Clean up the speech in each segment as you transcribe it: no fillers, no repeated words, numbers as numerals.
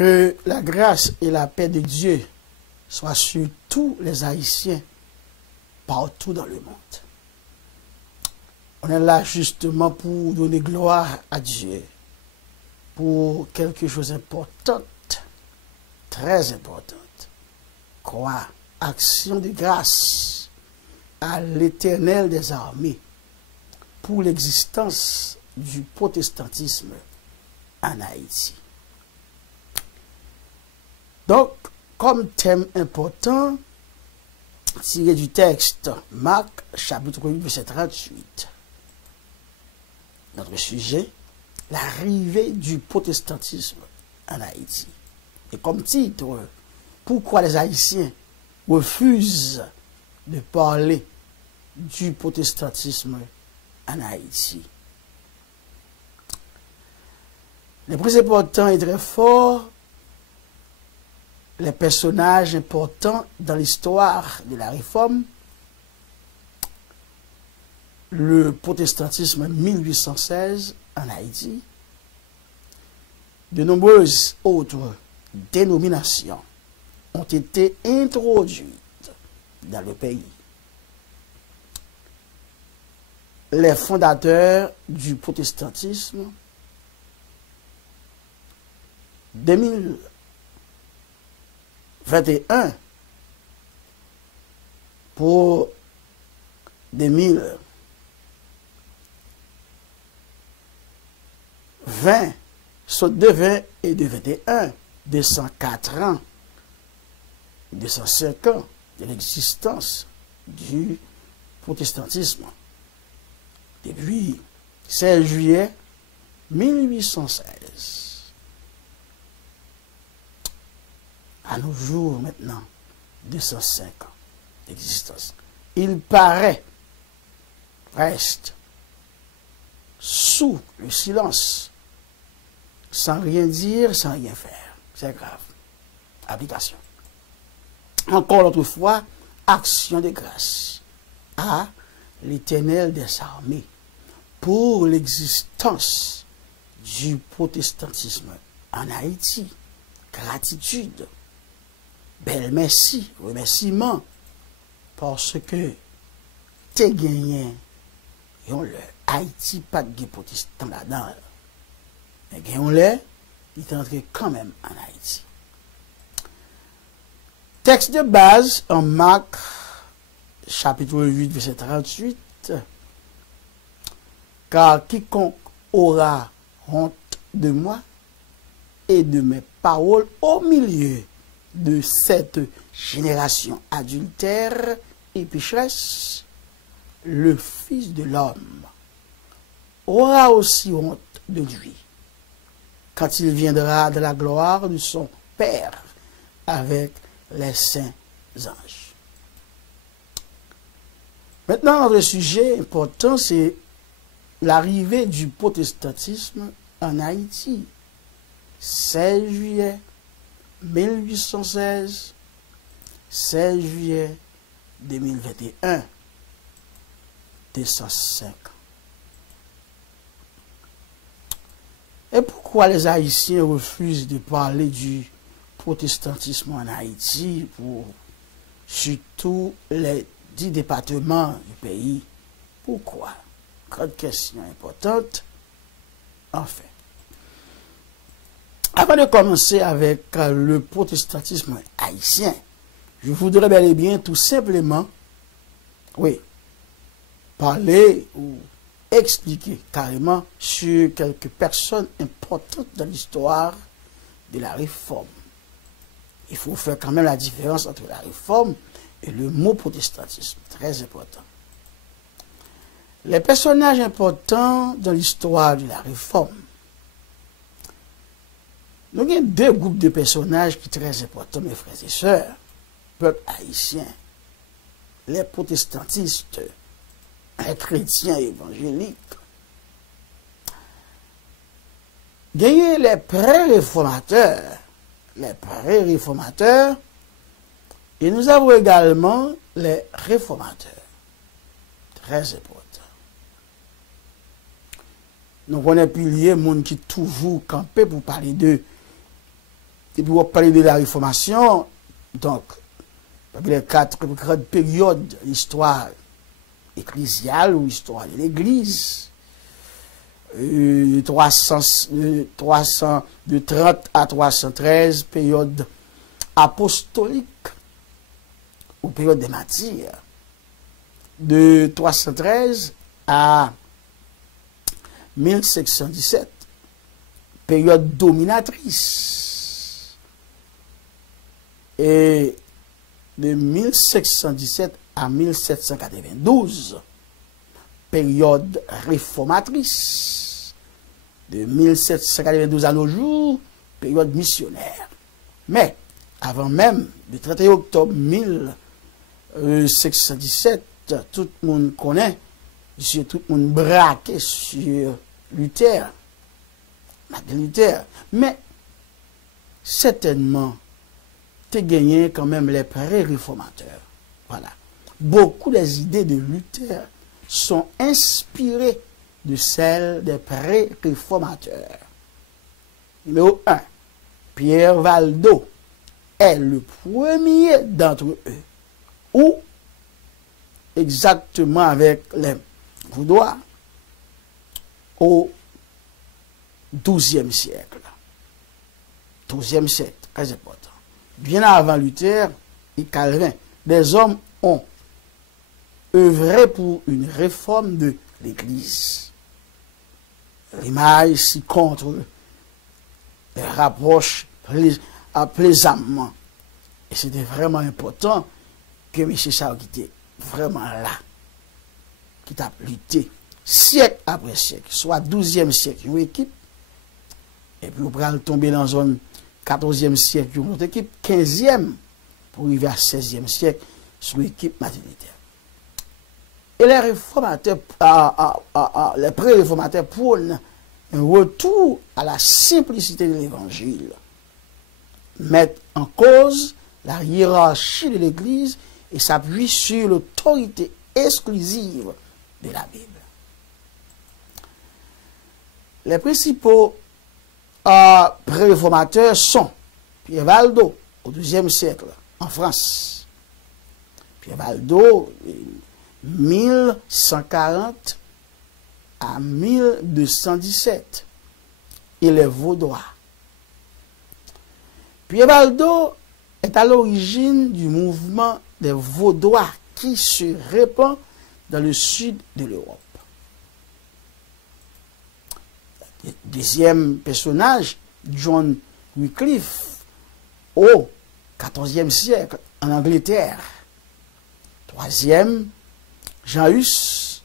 Que la grâce et la paix de Dieu soient sur tous les Haïtiens partout dans le monde. On est là justement pour donner gloire à Dieu, pour quelque chose d'important, très importante. Quoi? Action de grâce à l'Éternel des armées pour l'existence du protestantisme en Haïti. Donc, comme thème important, tiré du texte Marc, chapitre 8, verset 38. Notre sujet, l'arrivée du protestantisme en Haïti. Et comme titre, pourquoi les Haïtiens refusent de parler du protestantisme en Haïti. Le plus important et très fort, les personnages importants dans l'histoire de la Réforme, le protestantisme 1816 en Haïti, de nombreuses autres dénominations ont été introduites dans le pays. Les fondateurs du protestantisme 2021 pour 2020, saute de 20 et de 21, 204 ans, 205 ans de l'existence du protestantisme. Depuis 16 juillet 1816. À nos jours maintenant, 205 ans d'existence. Il paraît, reste sous le silence, sans rien dire, sans rien faire. C'est grave. Application. Encore l'autre fois, action de grâce à l'Éternel des armées pour l'existence du protestantisme en Haïti. Gratitude, bel merci, remerciement, parce que t'es gagné, et on le Haïti pas de protestant là-dedans, mais on le, il est entré quand même en Haïti. Texte de base en Marc, chapitre 8, verset 38, car quiconque aura honte de moi et de mes paroles au milieu de cette génération adultère et pécheresse, le Fils de l'homme aura aussi honte de lui, quand il viendra de la gloire de son Père avec les saints anges. Maintenant, notre sujet important, c'est l'arrivée du protestantisme en Haïti. 16 juillet 1816, 16 juillet 2021, 205 ans. Et pourquoi les Haïtiens refusent de parler du protestantisme en Haïti pour surtout les 10 départements du pays? Pourquoi? Grande question importante. Enfin, avant de commencer avec le protestantisme haïtien, je voudrais bel et bien tout simplement, oui, parler ou expliquer carrément sur quelques personnes importantes dans l'histoire de la Réforme. Il faut faire quand même la différence entre la Réforme et le mot protestantisme, très important. Les personnages importants dans l'histoire de la Réforme. Nous avons deux groupes de personnages qui sont très importants, mes frères et sœurs. Peuple haïtien, les protestantistes, les chrétiens évangéliques. Gagner les pré-réformateurs. Les pré-réformateurs. Et nous avons également les réformateurs. Très important. Donc on est pilier, monde qui toujours campé pour parler d'eux. Et puis, on parle de la Réformation, donc, les 4 grandes périodes de l'histoire ecclésiale ou histoire de l'Église, de 30 à 313, période apostolique ou période des martyrs, de 313 à 1717, période dominatrice, et de 1717 à 1792, période réformatrice, de 1792 à nos jours, période missionnaire. Mais, avant même, le 31 octobre 1717, tout le monde connaît, tout le monde braqué sur Luther, Martin Luther. Mais, certainement, tu gagné quand même les pré-réformateurs. Voilà. Beaucoup des idées de Luther sont inspirées de celles des pré-réformateurs. Numéro 1. Pierre Valdo est le premier d'entre eux. Ou, exactement avec les Vaudois, au XIIe siècle. XIIe siècle, très important. Bien avant Luther et Calvin, des hommes ont œuvré pour une réforme de l'Église. L'image si contre les rapproche plaisamment. Et c'était vraiment important que M. Sao qui était vraiment là, qui t'a lutté siècle après siècle, soit 12e siècle, une équipe, et puis on va tomber dans la zone 14e siècle, une autre équipe, 15e, pour arriver à 16e siècle, sur l'équipe maternité. Et les réformateurs, les pré-réformateurs prônent un retour à la simplicité de l'évangile, mettent en cause la hiérarchie de l'Église et s'appuient sur l'autorité exclusive de la Bible. Les principaux pré-réformateurs sont Pierre Valdo, au XIIe siècle, en France. Pierre Valdo, 1140 à 1217. Et les Vaudois. Pierre Valdo est à l'origine du mouvement des Vaudois qui se répand dans le sud de l'Europe. Deuxième personnage, John Wycliffe, au XIVe siècle, en Angleterre. Troisième, Jean Hus,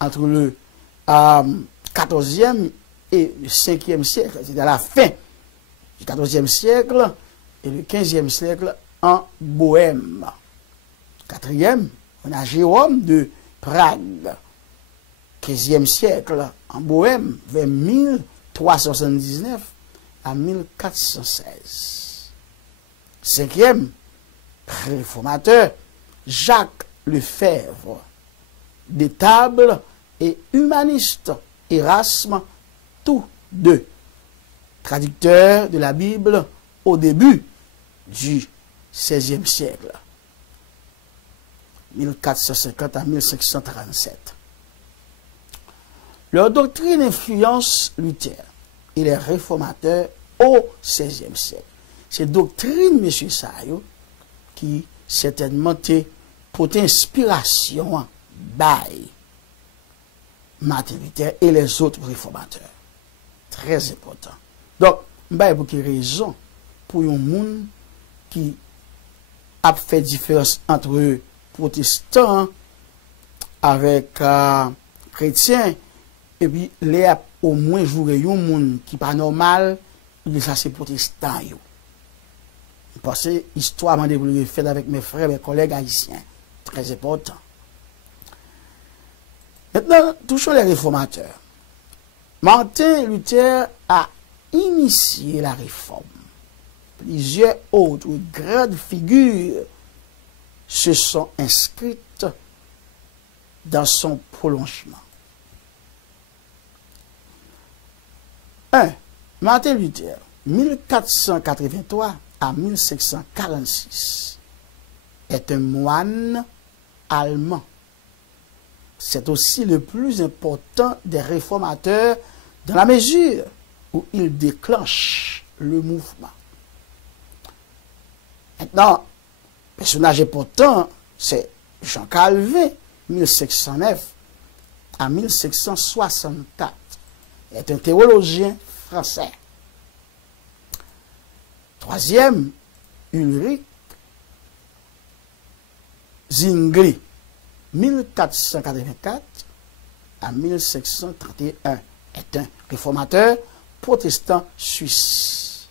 entre le XIVe et le Ve siècle, c'est à la fin du XIVe siècle et le XVe siècle en Bohême. Quatrième, on a Jérôme de Prague, XVe siècle en Bohême, vers 1379 à 1416. Cinquième, réformateur, Jacques Lefebvre, détable et humaniste, Erasme, tous deux traducteurs de la Bible au début du XVIe siècle, 1450 à 1537. Leur doctrine influence Luther et les réformateurs au XVIe siècle. C'est doctrine, M. Sayo, qui certainement est pour inspiration by Martin Luther et les autres réformateurs. Très important. Donc, il y a beaucoup de raisons pour un monde qui a fait différence entre protestants avec chrétiens, et puis les au moins jouer un monde qui n'est pas normal, ça c'est protestant. Parce que l'histoire m'a développé fait avec mes frères, mes collègues haïtiens. Très important. Maintenant, touchons les réformateurs. Martin Luther a initié la réforme. Plusieurs autres grandes figures se sont inscrites dans son prolongement. 1. Martin Luther 1483 à 1546, est un moine allemand. C'est aussi le plus important des réformateurs dans la mesure où il déclenche le mouvement. Maintenant, personnage important, c'est Jean Calvin, 1509 à 1764, est un théologien français. Troisième, Ulrich Zwingli, 1484 à 1531, est un réformateur protestant suisse.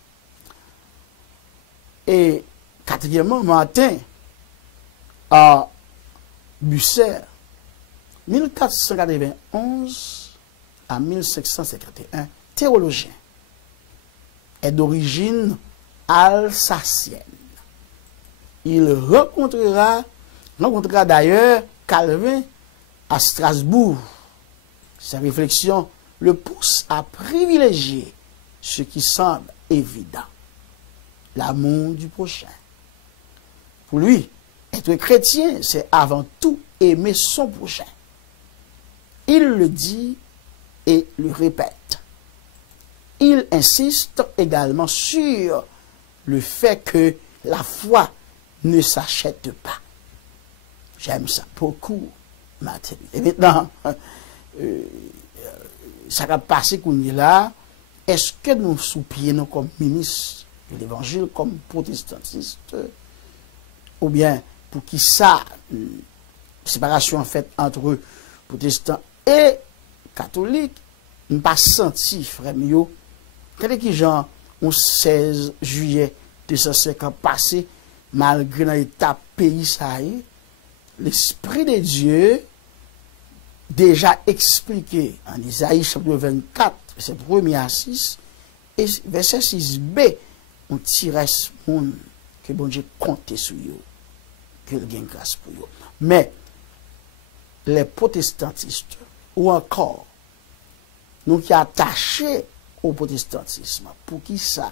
Et quatrièmement, Martin à Bucer, 1491 à 1551, théologien, est d'origine alsacienne. Il rencontrera d'ailleurs Calvin à Strasbourg. Ses réflexions le poussent à privilégier ce qui semble évident, l'amour du prochain. Pour lui, être chrétien, c'est avant tout aimer son prochain. Il le dit et le répète. Il insiste également sur le fait que la foi ne s'achète pas. J'aime ça beaucoup, Martin. Et maintenant, ça va passer qu'on est là. Est-ce que nous soupions comme ministres de l'Évangile, comme protestantistes, ou bien pour qui ça, séparation en fait entre protestants et catholiques, nous pas senti, frère Mio, quel est qui genre, on 16 juillet 250 passé, malgré l'état pays ça y est, l'Esprit de Dieu, déjà expliqué en Isaïe chapitre 24, verset 1er à 6, et verset 6b, on tire ce monde que bon Dieu compte sur eux, qu'il gagne grâce pour eux. Mais les protestantistes, ou encore, nous qui attachés au protestantisme, pour qui ça,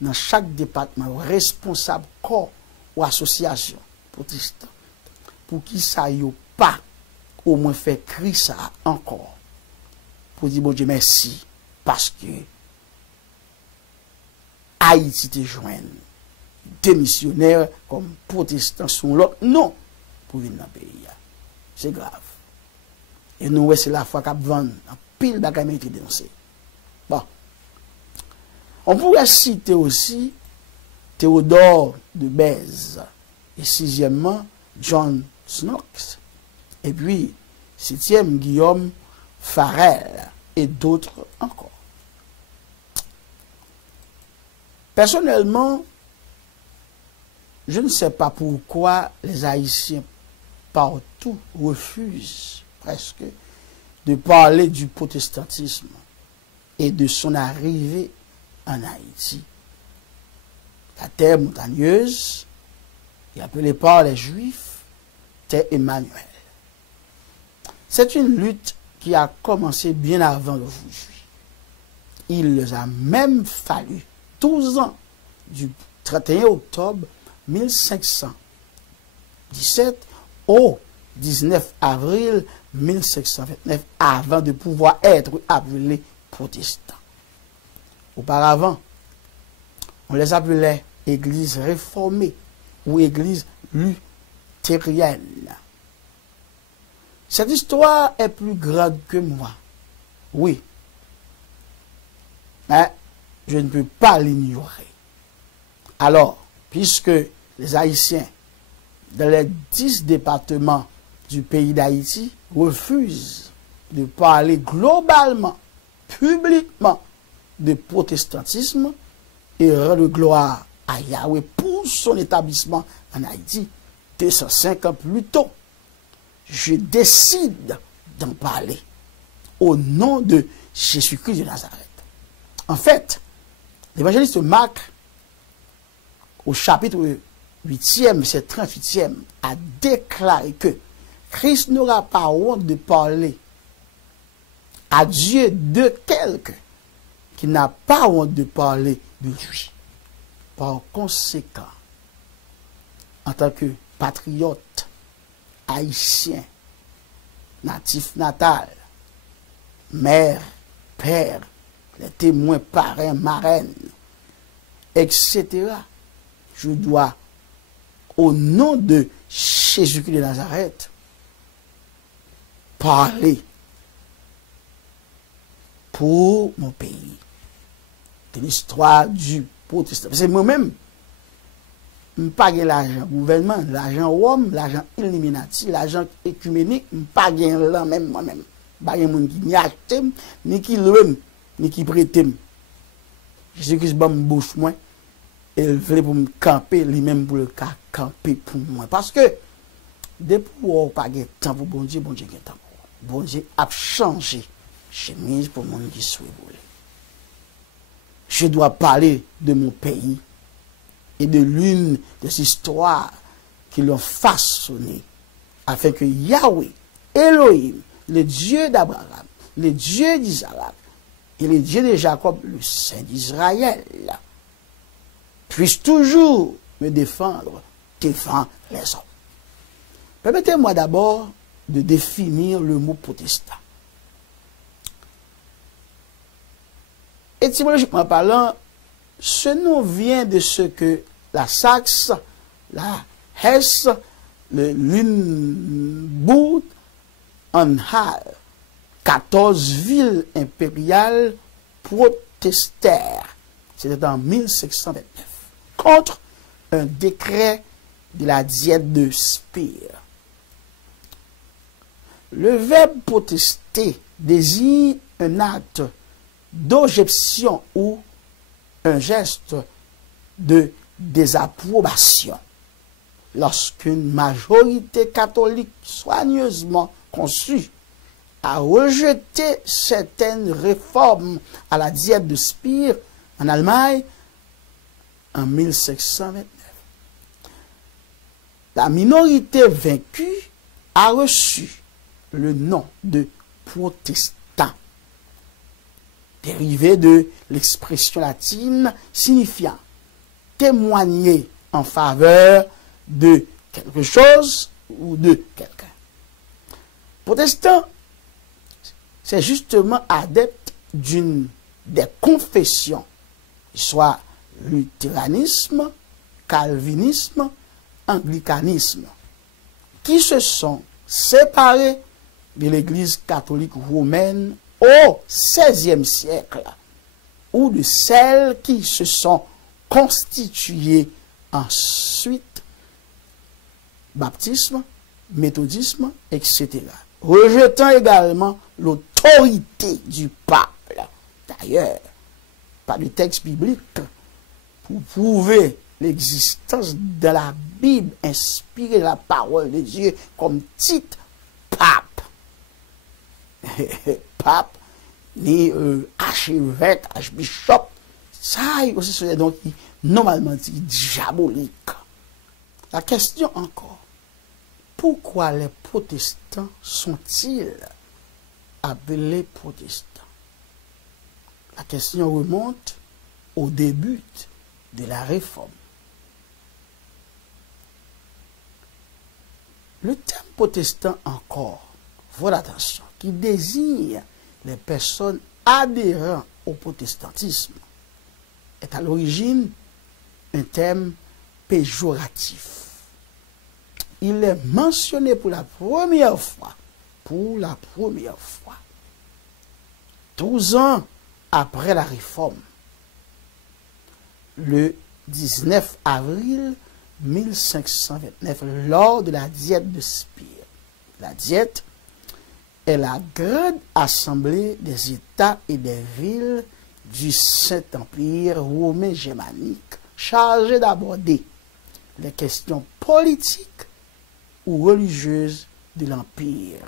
dans chaque département, responsable corps ou association protestante, pour qui ça y a pas au moins fait crier ça encore, pour dire bon Dieu merci, parce que Haïti te joigne des missionnaires comme protestants sont là, non, pour venir dans le pays. C'est grave. Et nous, c'est la foi qu'on vend, en pile bagaille été dénoncé. Bon. On pourrait citer aussi Théodore de Bèze, et sixièmement, John Knox, et puis septième, Guillaume Farel, et d'autres encore. Personnellement, je ne sais pas pourquoi les Haïtiens partout refusent presque de parler du protestantisme et de son arrivée en Haïti. La terre montagneuse, et appelée par les Juifs, terre Emmanuel. C'est une lutte qui a commencé bien avant aujourd'hui. Il les a même fallu 12 ans, du 31 octobre 1517 au 19 avril 1529, avant de pouvoir être appelés protestants. Auparavant, on les appelait églises réformées ou églises luthériennes. Cette histoire est plus grande que moi. Oui. Mais je ne peux pas l'ignorer. Alors, puisque les Haïtiens, dans les 10 départements du pays d'Haïti, refusent de parler globalement, publiquement, de protestantisme et rendre gloire à Yahweh pour son établissement en Haïti 205 ans plus tôt, je décide d'en parler au nom de Jésus-Christ de Nazareth. En fait, l'évangéliste Marc, au chapitre 8e, verset 38e, a déclaré que Christ n'aura pas honte de parler à Dieu de quelqu'un qui n'a pas honte de parler de lui. Par conséquent, en tant que patriote, haïtien, natif natal, mère, père, les témoins, parrains, marraines, etc., je dois, au nom de Jésus-Christ de Nazareth, parler pour mon pays. De l'histoire du protestant. C'est moi-même, je n'ai pas l'argent gouvernement, l'argent Rome, l'argent Illuminati, l'argent écuménique, je n'ai pas l'argent même moi-même. Pas de monde qui n'y achète, ni qui loue, ni qui prête. Jésus-Christ m'a bouche moi, et il voulait pour me camper, lui-même pour le camper pour moi. Parce que, depuis qu'on n'a pas de temps pour bon Dieu a de temps pour bon Dieu a changé chemise pour mon qui souhaite voler. Je dois parler de mon pays et de l'une des histoires qui l'ont façonné afin que Yahweh, Elohim, le Dieu d'Abraham, le Dieu d'Isaac et le Dieu de Jacob, le Saint d'Israël, puisse toujours me défendre devant les hommes. Permettez-moi d'abord de définir le mot protestant. Étymologiquement parlant, ce nom vient de ce que la Saxe, la Hesse, le Lunebourg, Anhalt, 14 villes impériales protestèrent, c'était en 1729, contre un décret de la diète de Spire. Le verbe protester désigne un acte d'objection ou un geste de désapprobation. Lorsqu'une majorité catholique soigneusement conçue a rejeté certaines réformes à la diète de Spire en Allemagne en 1729. La minorité vaincue a reçu le nom de protestant, dérivé de l'expression latine signifiant témoigner en faveur de quelque chose ou de quelqu'un. Protestant, c'est justement adepte d'une des confessions, soit luthéranisme, calvinisme, anglicanisme, qui se sont séparés de l'Église catholique romaine au XVIe siècle, ou de celles qui se sont constituées ensuite, baptisme, méthodisme, etc., rejetant également l'autorité du pape. D'ailleurs, pas de texte biblique pour prouver l'existence de la Bible inspirée de la parole de Dieu comme titre pape. Pape, ni archevêque, archbishop, ça aussi c'est donc normalement dit diabolique. La question encore, pourquoi les protestants sont-ils appelés protestants? La question remonte au début de la réforme. Le terme protestant encore, voilà attention, qui désigne les personnes adhérant au protestantisme, est à l'origine un terme péjoratif. Il est mentionné pour la première fois, 12 ans après la réforme, le 19 avril 1529, lors de la diète de Spire. La diète est la grande assemblée des États et des villes du Saint-Empire romain germanique, chargée d'aborder les questions politiques ou religieuses de l'Empire.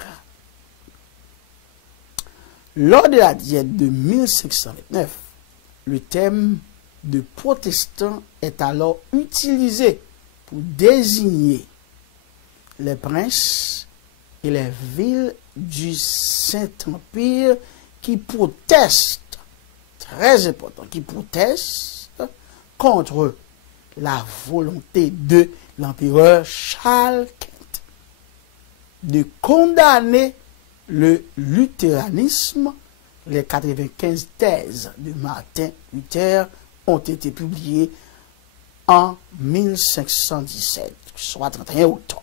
Lors de la diète de 1529, le terme de protestant est alors utilisé pour désigner les princes et les villes du Saint-Empire qui protestent très important, qui proteste contre la volonté de l'empereur Charles Quint de condamner le luthéranisme. Les 95 thèses de Martin Luther ont été publiées en 1517, soit 31 octobre.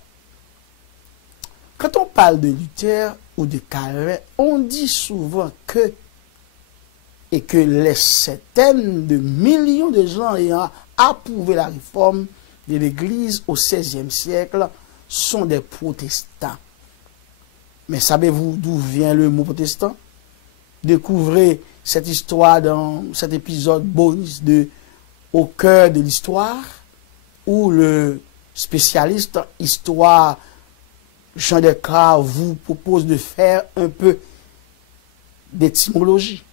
Quand on parle de Luther ou de Calvin, on dit souvent que les centaines de millions de gens ayant approuvé la réforme de l'Église au XVIe siècle sont des protestants. Mais savez-vous d'où vient le mot protestant? Découvrez cette histoire dans cet épisode bonus de Au cœur de l'histoire, où le spécialiste histoire Jean Descartes vous propose de faire un peu d'étymologie.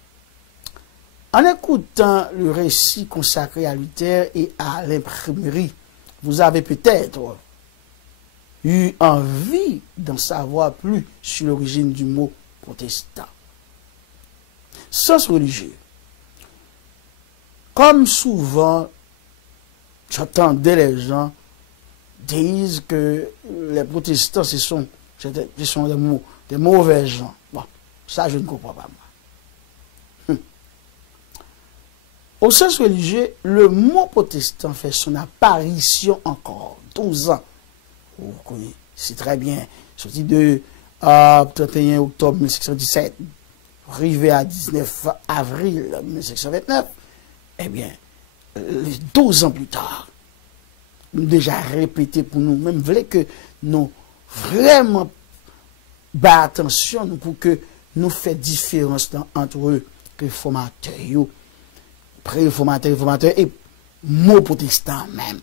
En écoutant le récit consacré à Luther et à l'imprimerie, vous avez peut-être eu envie d'en savoir plus sur l'origine du mot protestant. Sens religieux. Comme souvent, j'entendais les gens dire que les protestants, ce sont des mauvais gens. Bon, ça, je ne comprends pas, moi. Au sens religieux, le mot protestant fait son apparition encore 12 ans. Vous connaissez, c'est très bien. Sorti de 31 octobre 1617, arrivé à 19 avril 1629, eh bien, 12 ans plus tard, nous déjà répété pour nous, même voulait que nous vraiment bah attention pour que nous fassions différence entre réformateurs, pré-réformateurs et mots protestants même.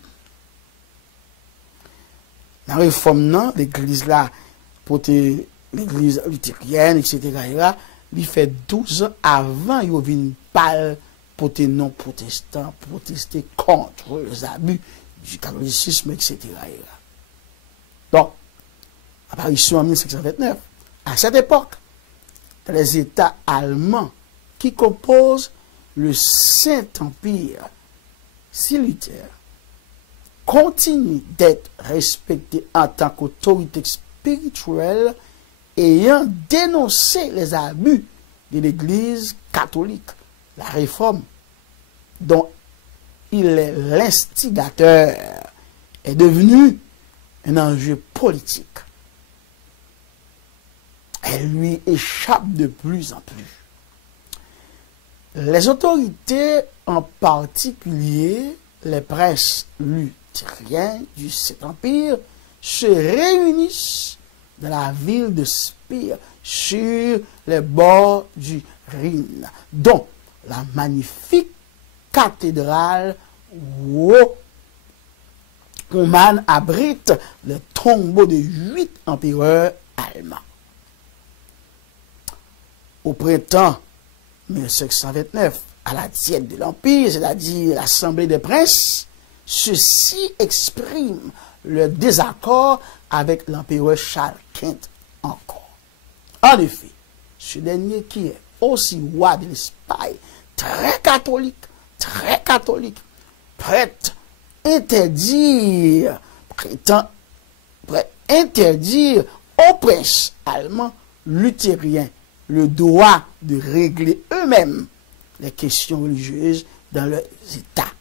Dans la réforme, l'église là, l'église luthérienne, etc., il fait 12 ans avant qu'il vienne parler pour les non-protestants, protester contre les abus du catholicisme, etc. Donc, apparition en 1729. À cette époque, dans les États allemands qui composent le Saint-Empire, si Luther continue d'être respecté en tant qu'autorité spirituelle ayant dénoncé les abus de l'Église catholique, la réforme dont il est l'instigateur est devenue un enjeu politique. Elle lui échappe de plus en plus. Les autorités, en particulier les princes luthériens du Saint-Empire, se réunissent dans la ville de Speyer, sur les bords du Rhin, dont la magnifique cathédrale Roman abrite le tombeau de 8 empereurs allemands. Au printemps 1729, à la diète de l'Empire, c'est-à-dire l'Assemblée des princes, ceux-ci expriment le désaccord avec l'empereur Charles Quint encore. En effet, ce dernier qui est aussi roi de l'Espagne, très catholique, prête interdire aux princes allemands luthériens le droit de régler eux-mêmes les questions religieuses dans leurs États.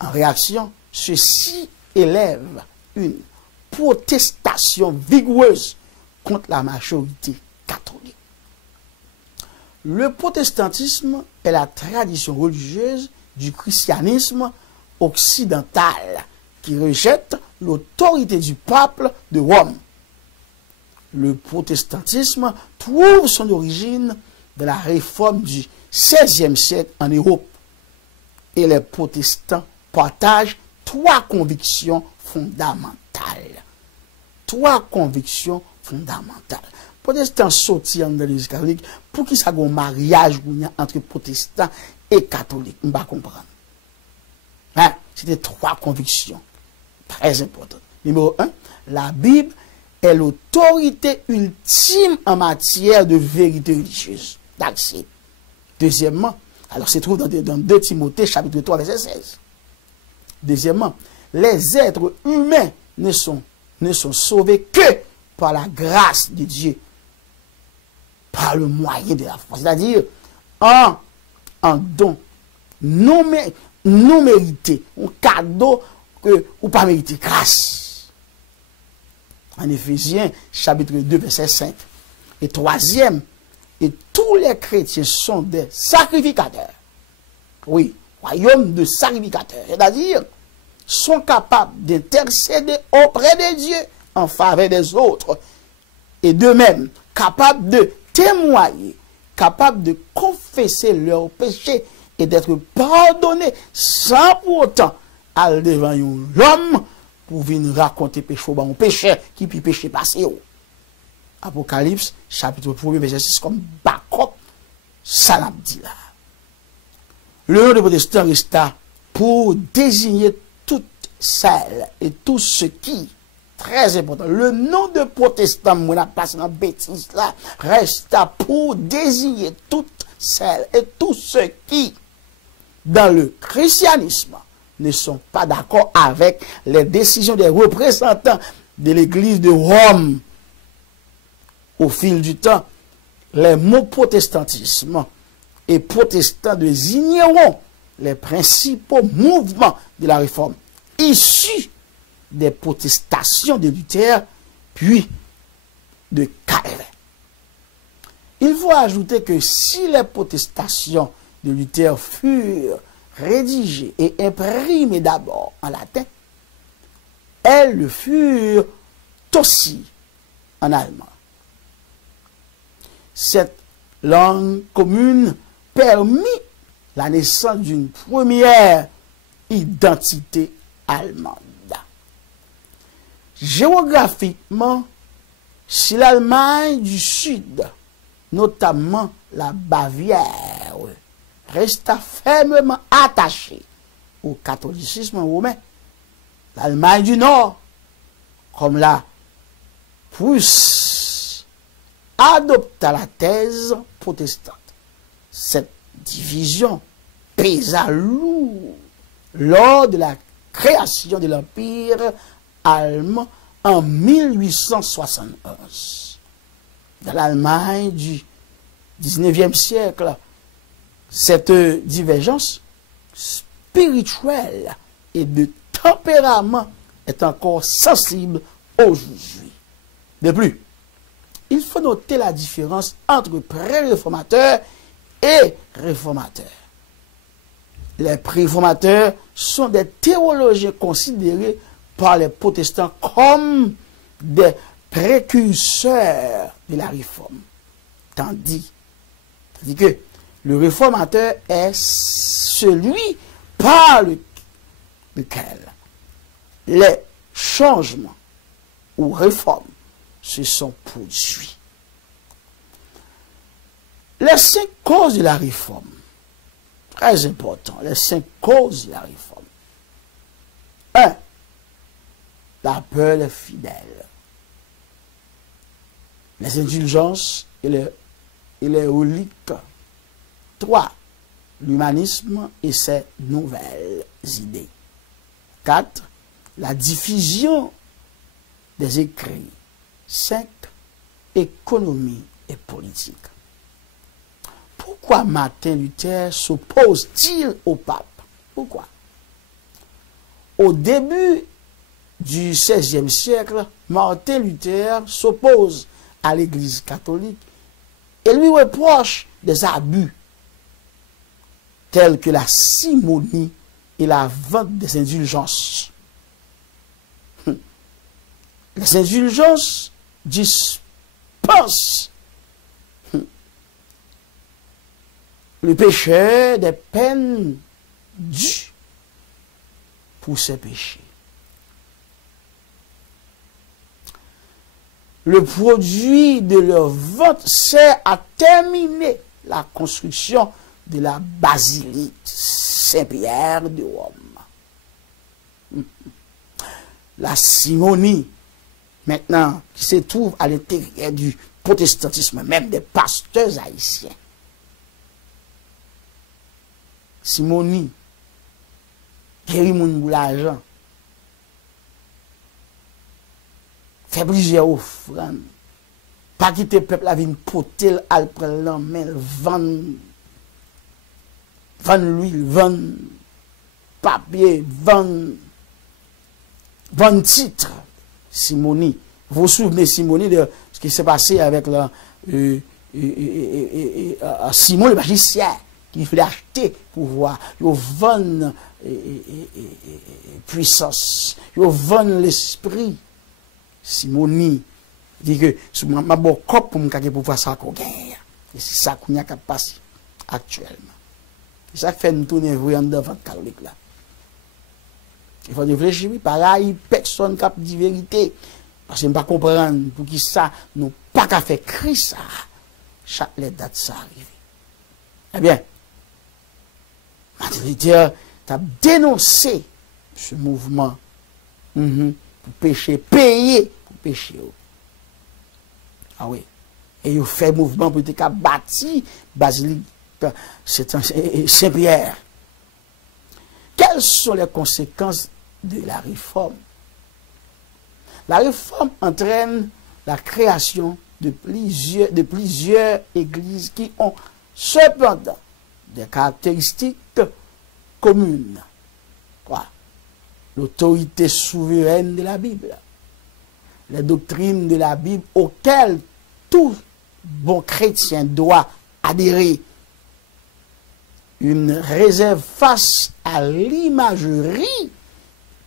En réaction, ceux-ci élèvent une protestation vigoureuse contre la majorité catholique. Le protestantisme est la tradition religieuse du christianisme occidental qui rejette l'autorité du pape de Rome. Le protestantisme trouve son origine dans la réforme du XVIe siècle en Europe. Et les protestants partagent 3 convictions fondamentales. 3 convictions fondamentales. Protestants sortis dans l'Église catholique, pour qui ça a un mariage entre protestants et catholiques? On va comprendre. Hein? C'était 3 convictions très importantes. Numéro 1, la Bible est l'autorité ultime en matière de vérité religieuse. That's it. Deuxièmement, Alors, c'est trouvé dans 2 Timothée, chapitre 3, verset 16. Deuxièmement, les êtres humains ne sont sauvés que par la grâce de Dieu, par le moyen de la foi. C'est-à-dire, en don non mérité, un cadeau que ou pas mérité, grâce. En Éphésiens, chapitre 2, verset 5. Et troisième, et tous les chrétiens sont des sacrificateurs. Oui, royaume de sacrificateurs. C'est-à-dire, sont capables d'intercéder auprès de Dieu en faveur des autres. Et d'eux-mêmes, capables de témoigner, capables de confesser leurs péchés et d'être pardonnés sans pour autant aller devant l'homme pour venir raconter péché au péché qui peut péché passer. Apocalypse, chapitre 1, verset 6, comme Bacop, ça l'a dit là. Le nom de protestant resta pour désigner toutes celles et tous ceux qui, très important, le nom de protestant, on a passé dans bêtise là, resta pour désigner toutes celles et tous ceux qui, dans le christianisme, ne sont pas d'accord avec les décisions des représentants de l'église de Rome. Au fil du temps, les mots protestantisme et protestants désigneront les principaux mouvements de la réforme issus des protestations de Luther, puis de Calvin. Il faut ajouter que si les protestations de Luther furent rédigées et imprimées d'abord en latin, elles le furent aussi en allemand. Cette langue commune permit la naissance d'une première identité allemande. Géographiquement, si l'Allemagne du Sud, notamment la Bavière, resta fermement attachée au catholicisme romain, l'Allemagne du Nord, comme la Prusse, adopta la thèse protestante. Cette division pesa lourd lors de la création de l'Empire allemand en 1871. Dans l'Allemagne du 19e siècle, cette divergence spirituelle et de tempérament est encore sensible aujourd'hui. De plus, il faut noter la différence entre pré-réformateurs et réformateurs. Les pré-réformateurs sont des théologiens considérés par les protestants comme des précurseurs de la réforme. Tandis que le réformateur est celui par lequel les changements ou réformes se sont produits. Les 5 causes de la réforme, très important, les 5 causes de la réforme. 1. La peur des fidèles. Les indulgences et les reliques. 3. L'humanisme et ses nouvelles idées. 4. La diffusion des écrits. 5. Économie et politique. Pourquoi Martin Luther s'oppose-t-il au pape? Pourquoi? Au début du XVIe siècle, Martin Luther s'oppose à l'Église catholique et lui reproche des abus tels que la simonie et la vente des indulgences. Les indulgences dispensent le pécheur des peines dues pour ses péchés. Le produit de leur vente sert à terminer la construction de la basilique Saint-Pierre de Rome. La simonie, maintenant, qui se trouve à l'intérieur du protestantisme, même des pasteurs haïtiens. Simoni, guéri moun pour l'argent, fait plusieurs offrandes, pas quitter peuple la vie potel al prendre la main, vendre l'huile, vendre papier, vendre titre. Simoni, vous vous souvenez Simoni de ce qui s'est passé avec Simon le magicien qui voulait acheter pouvoir, il vend puissance, il vend l'esprit. Simoni dit que ma bon cop pour me pouvoir ça qu'on gagne. Et c'est ça qu'on a qu'à passer actuellement. C'est ça qui fait nous tourner vraiment devant catholique là. Il faut réfléchir, pareil, personne qui dit vérité. Parce que je ne pas comprendre pour qui ça, nous pas qu'à faire cri ça. Chaque date ça arrive. Eh bien, Martin Luther a dénoncé ce mouvement pour pécher, payer pour pécher. Ah oui. Et il fait mouvement pour être bâti basilique Saint-Pierre. Quelles sont les conséquences de la réforme? La réforme entraîne la création de plusieurs églises qui ont cependant des caractéristiques communes. L'autorité souveraine de la Bible, les doctrines de la Bible auxquelles tout bon chrétien doit adhérer, une réserve face à l'imagerie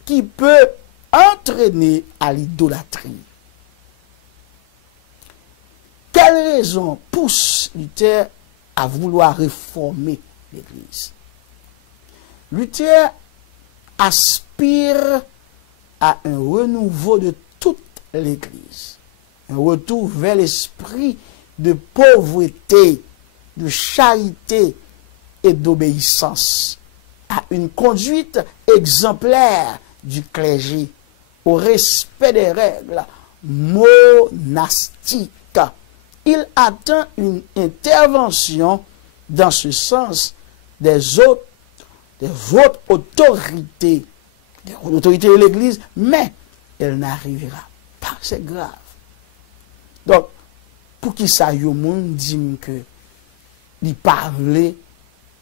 qui peut entraîner à l'idolâtrie. Quelle raison pousse Luther à vouloir réformer l'Église? Luther aspire à un renouveau de toute l'Église, un retour vers l'esprit de pauvreté, de charité et d'obéissance, à une conduite exemplaire du clergé, au respect des règles monastiques. Il attend une intervention dans ce sens des autres autorités, des autorités de l'Église, mais elle n'arrivera pas. C'est grave. Donc, pour qui ça y a monde dit que il parlait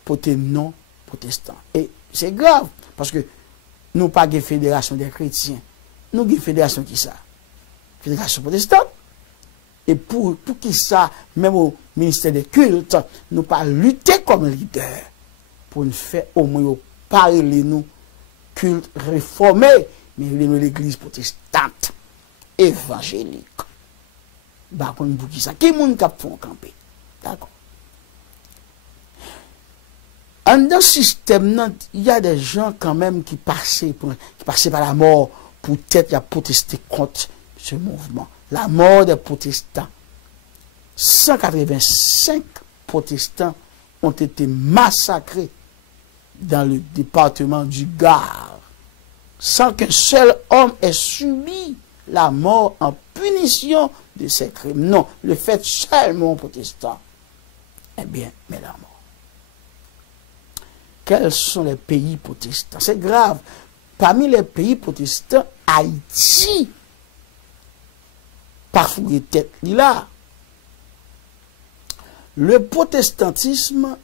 pour tes non protestants. Et c'est grave, parce que nous pas de fédération des chrétiens. Nous avons une fédération qui ça? Fédération protestante. Et pour qui ça, même au ministère des cultes, nous pas lutter comme leader pour nous faire au moins parler nous culte réformé, mais l'église protestante évangélique. Bah, pour qui ça? Qui moun k'ap font camper? D'accord. Dans ce système, il y a des gens quand même qui passaient par la mort pour peut-être protester contre ce mouvement. La mort des protestants. 185 protestants ont été massacrés dans le département du Gard, sans qu'un seul homme ait subi la mort en punition de ces crimes. Non, le fait seulement protestant. Eh bien, mesdames, quels sont les pays protestants? C'est grave. Parmi les pays protestants, Haïti, parfois les têtes là. Le protestantisme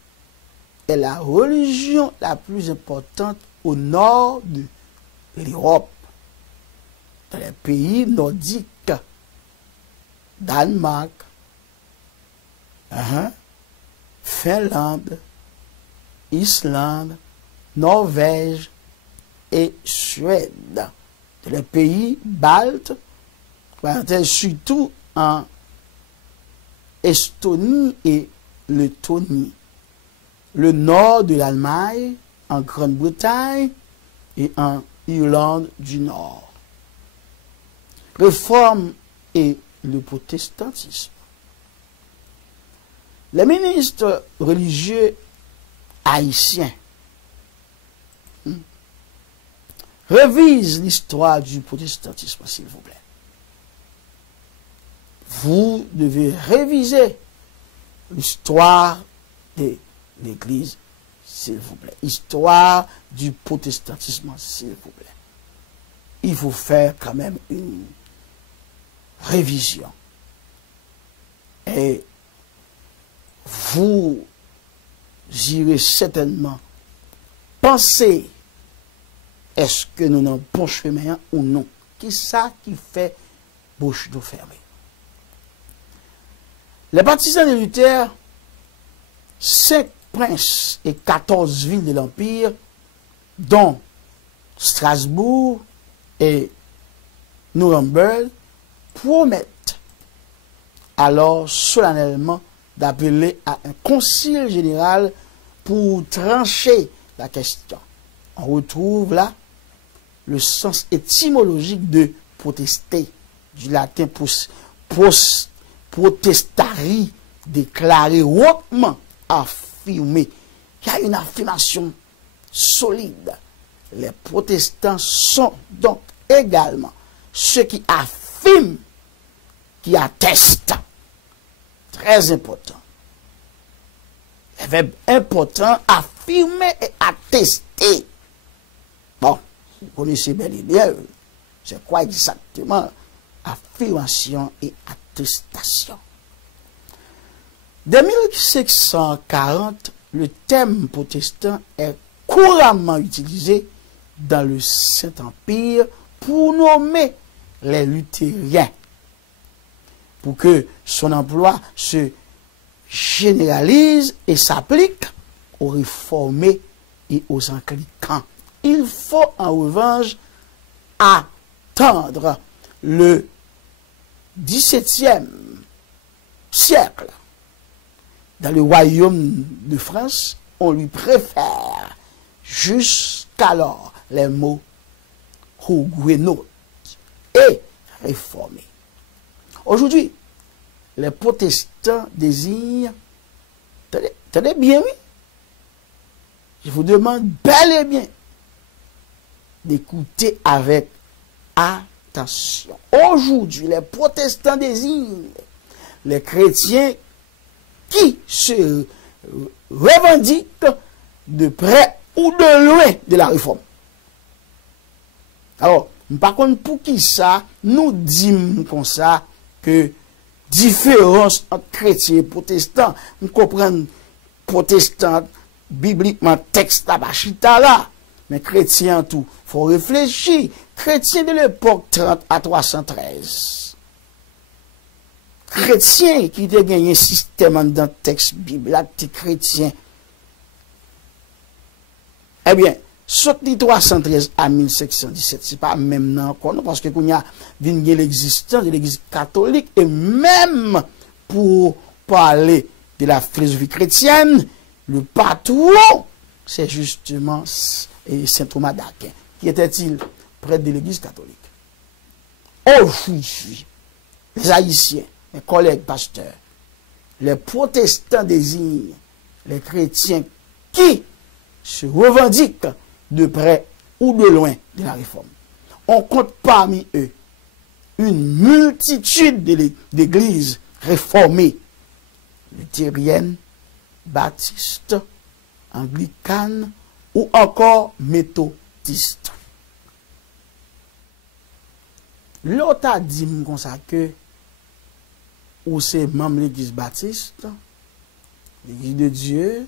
est la religion la plus importante au nord de l'Europe. Dans les pays nordiques, Danemark, Finlande, Islande, Norvège et Suède. Dans les pays baltes, surtout en Estonie et Lettonie, le nord de l'Allemagne, en Grande-Bretagne et en Irlande du Nord. Réforme et le protestantisme. Les ministres religieux haïtiens révisent l'histoire du protestantisme, s'il vous plaît. Vous devez réviser l'histoire de l'Église s'il vous plaît. Histoire du protestantisme, s'il vous plaît. Il faut faire quand même une révision. Et vous irez certainement penser, est-ce que nous n'en bon chemin ou non? Qui ça qui fait bouche nous fermée? Les partisans de Luther, 5 princes et 14 villes de l'Empire, dont Strasbourg et Nuremberg, promettent alors solennellement d'appeler à un concile général pour trancher la question. On retrouve là le sens étymologique de protester, du latin protestari, déclarer hautement, affirmer. Il y a une affirmation solide. Les protestants sont donc également ceux qui affirment, qui attestent. Très important. Le verbe important, affirmer et attester. Bon, vous connaissez bien et bien. C'est quoi exactement affirmation et attestation? Dès 1640, le terme protestant est couramment utilisé dans le Saint-Empire pour nommer les luthériens, pour que son emploi se généralise et s'applique aux réformés et aux anglicans. Il faut en revanche attendre le XVIIe siècle. Dans le royaume de France, on lui préfère jusqu'alors les mots huguenots et réformés. Aujourd'hui, les protestants désirent, tenez bien, oui, je vous demande bel et bien d'écouter avec attention. Aujourd'hui, les protestants désirent les chrétiens qui se revendiquent de près ou de loin de la réforme. Alors, par contre, pour qui ça, nous disons comme ça que différence entre chrétiens et protestants, nous comprenons protestants, bibliquement, texte là, là, mais chrétiens tout, faut réfléchir. Chrétiens de l'époque 30 à 313. Chrétiens qui ont gagné un système dans le texte biblique, chrétien. Eh bien, saute de 313 à 1717, c'est pas même non encore, parce que qu'on y a l'existence de l'église catholique, et même pour parler de la philosophie chrétienne, le patron, c'est justement Saint Thomas d'Aquin. Qui était-il près de l'église catholique? Aujourd'hui, les Haïtiens, mes collègues pasteurs, les protestants désignent les chrétiens qui se revendiquent de près ou de loin de la réforme. On compte parmi eux une multitude d'églises réformées, luthériennes, baptistes, anglicanes ou encore méthodistes. L'autre a dit comme ça que ou c'est même l'église baptiste, l'église de Dieu,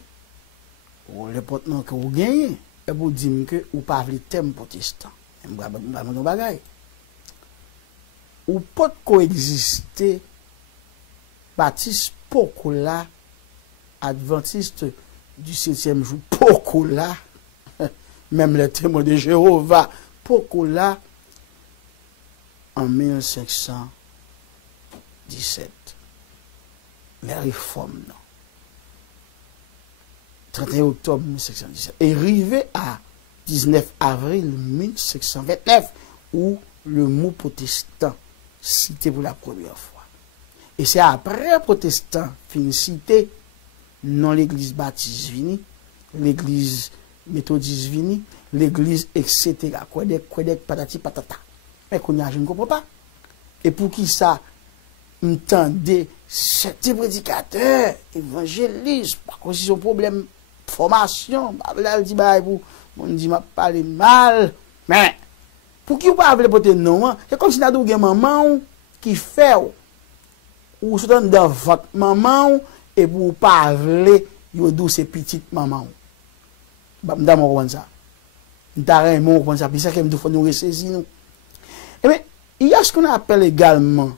ou le portement que vous gagnez, et vous dites que vous parlez de thème protestant. Ou peut coexister baptiste pour là, adventiste du 7e jour, pour là, même les témoins de Jéhovah, pour là, en 1517. Les réformes, non. 31 octobre 1717. Et arrivé à 19 avril 1729, où le mot protestant cité pour la première fois. Et c'est après protestant fin cité, non l'église baptiste vini, l'église méthodiste vini, l'église, etc. Quoi patati patata. Mais qu'on a, je ne comprends pas. Et pour qui ça, entendez, cet prédicateur, évangéliste, par contre, c'est son problème. formation, elle dit, bah, on dit, m'a parlé mal, mais, pour qui vous pas voulez porter non, c'est comme si nous avons maman qui fait, ou se donne dans votre maman, et pour pas voulez, vous douce petite maman. Madame, on comprend ça. Nous avons compris ça, puis ça, qu'il faut nous ressaisir, nous. Eh bien, il y a ce qu'on appelle également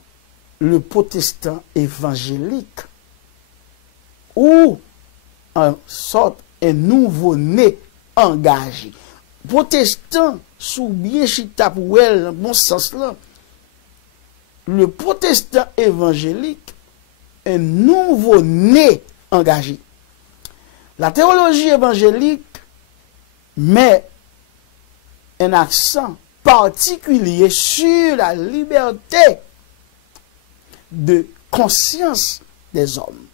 le protestant évangélique, ou en sorte un nouveau-né engagé. Protestant, sous bien chita pour elle, dans bon sens là, le protestant évangélique, un nouveau-né engagé. La théologie évangélique met un accent particulier sur la liberté de conscience des hommes.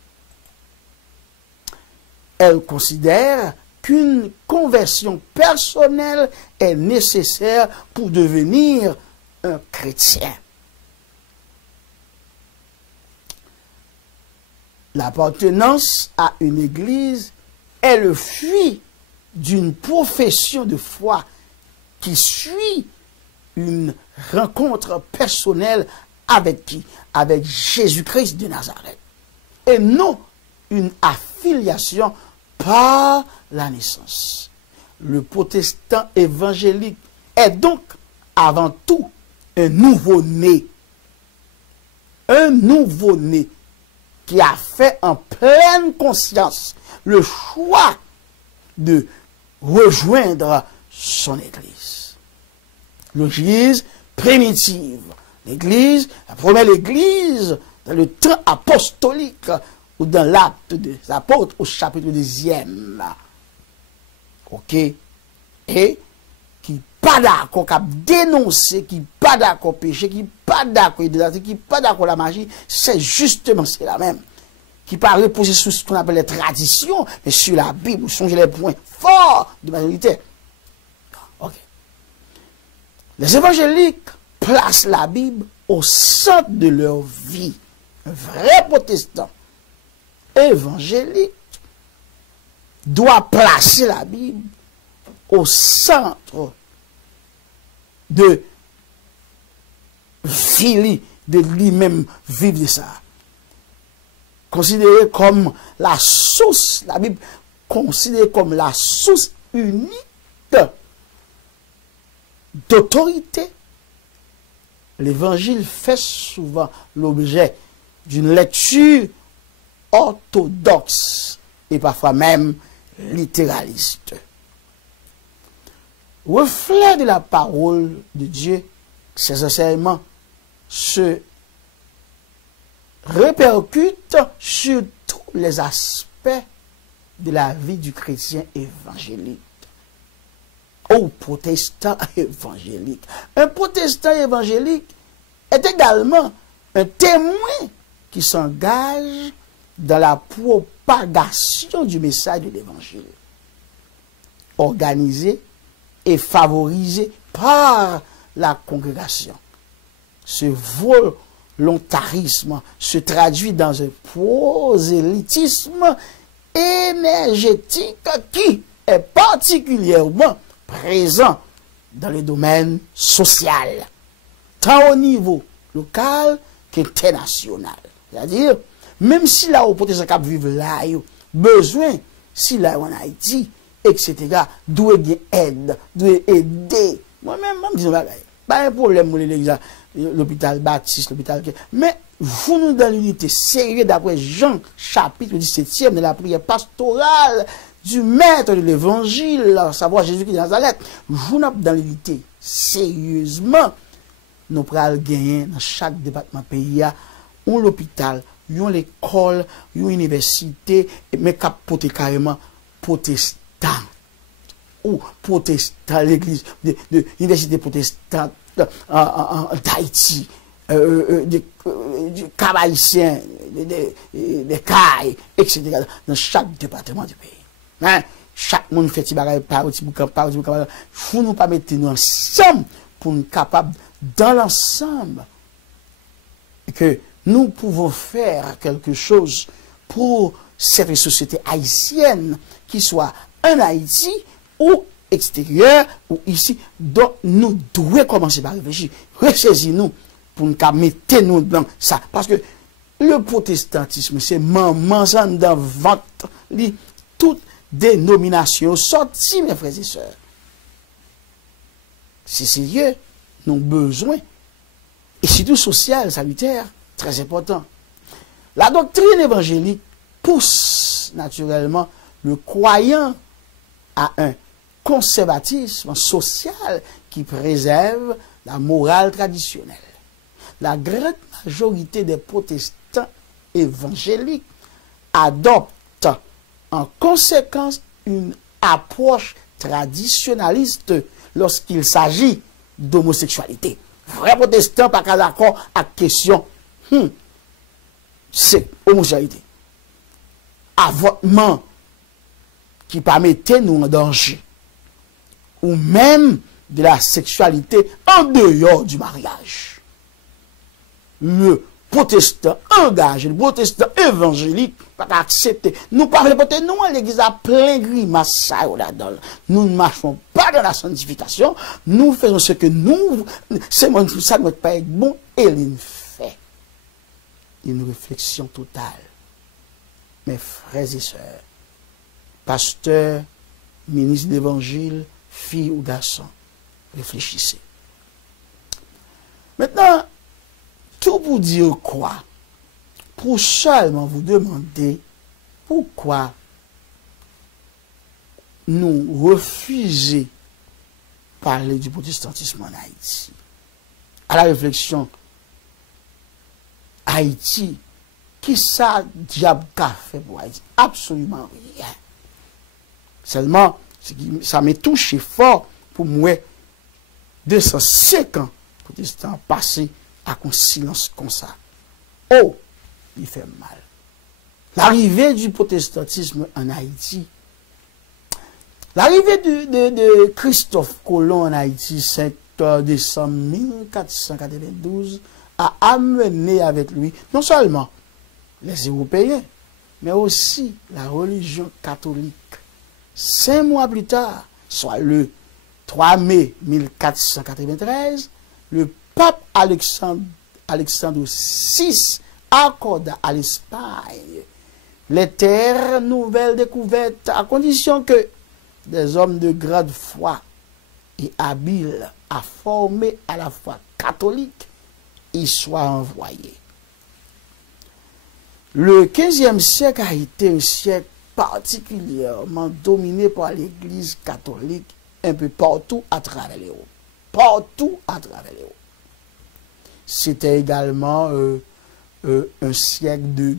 Elle considère qu'une conversion personnelle est nécessaire pour devenir un chrétien. L'appartenance à une église est le fruit d'une profession de foi qui suit une rencontre personnelle avec qui? Avec Jésus-Christ de Nazareth. Et non une affiliation par la naissance. Le protestant évangélique est donc avant tout un nouveau-né. Un nouveau-né qui a fait en pleine conscience le choix de rejoindre son église. L'église primitive. L'église, la première église dans le temps apostolique ou dans l'acte des apôtres au chapitre 2e. Ok? Et qui pas d'accord, qui a dénoncé, qui pas d'accord péché, qui pas d'accord idolâtrie, qui pas d'accord la magie, c'est justement c'est la même. Qui pas reposer sur ce qu'on appelle les traditions, mais sur la Bible, où sont les points forts de majorité. Ok. Les évangéliques placent la Bible au centre de leur vie. Un vrai protestant évangélique doit placer la Bible au centre de vie, de lui-même vivre de ça. Considéré comme la source, la Bible considérée comme la source unique d'autorité. L'évangile fait souvent l'objet d'une lecture orthodoxe et parfois même littéraliste. Reflet de la parole de Dieu, ces enseignements se répercutent sur tous les aspects de la vie du chrétien évangélique. Au protestant évangélique. Un protestant évangélique est également un témoin qui s'engage dans la propagation du message de l'évangile, organisé et favorisé par la congrégation. Ce volontarisme se traduit dans un prosélytisme énergétique qui est particulièrement présent dans le domaine social, tant au niveau local qu'international. C'est-à-dire, même si là, au protestant qui vivent là, besoin, si là, en Haïti, etc., doit bien aide, doit aider. Moi-même, je me dis, pas un problème, l'hôpital Baptiste, l'hôpital. Mais, vous nous dans l'unité sérieuse d'après Jean, chapitre 17e de la prière pastorale du maître de l'évangile, à savoir Jésus-Christ de Nazareth, vous n'avez dans l'unité sérieusement, nous prenons gagner dans chaque département pays, ou l'hôpital, ou l'école, ou l'université, mais capoter carrément protestant, ou protestant, l'église, de l'université protestante d'Haïti, des Cabaïciens, des Cailles, etc., dans chaque département du pays. Hein? Chaque monde fait des bagages par petit boucan, faut nous pas mettre nous ensemble pour nous capables, dans l'ensemble, que nous pouvons faire quelque chose pour cette société haïtienne, qui soit en Haïti ou extérieur ou ici, donc nous devons commencer par réfléchir, ressaisir-nous pour nous mettre nous dans ça. Parce que le protestantisme, c'est maman dans ventre, toute dénomination sortie, mes frères et sœurs. C'est sérieux, nous avons besoin. Et surtout social, salutaire, très important. La doctrine évangélique pousse naturellement le croyant à un conservatisme social qui préserve la morale traditionnelle. La grande majorité des protestants évangéliques adoptent en conséquence une approche traditionnaliste lorsqu'il s'agit d'homosexualité. Vrai protestant pas d'accord à la question, c'est homosexualité. Avortement qui permettait nous en danger. Ou même de la sexualité en dehors du mariage. Le protestant engagé, le protestant évangélique, pas accepter. Nous parlons peut-être nous à l'église à plein grimace là-dedans. Nous ne marchons pas dans la sanctification. Nous faisons ce que nous, c'est ça notre Père est bon et il fait. Une réflexion totale. Mes frères et sœurs, pasteurs, ministres d'évangile, filles ou garçons, réfléchissez. Maintenant, tout pour dire quoi? Pour seulement vous demander pourquoi nous refusons parler du protestantisme en Haïti. À la réflexion, Haïti, qui ça diable qu'a fait pour Haïti? Absolument rien. Seulement, ça m'a touché fort pour moi, 205 ans protestants passés à un silence comme ça. Oh, il fait mal. L'arrivée du protestantisme en Haïti, l'arrivée de Christophe Colomb en Haïti, 5 décembre 1492, a amené avec lui non seulement les Européens, mais aussi la religion catholique. 5 mois plus tard, soit le 3 mai 1493, le pape Alexandre VI accorda à l'Espagne les terres nouvelles découvertes à condition que des hommes de grande foi et habiles à former à la foi catholique y soient envoyés. Le 15e siècle a été un siècle particulièrement dominé par l'Église catholique un peu partout à travers l'Europe. Partout à travers l'Europe. C'était également un siècle de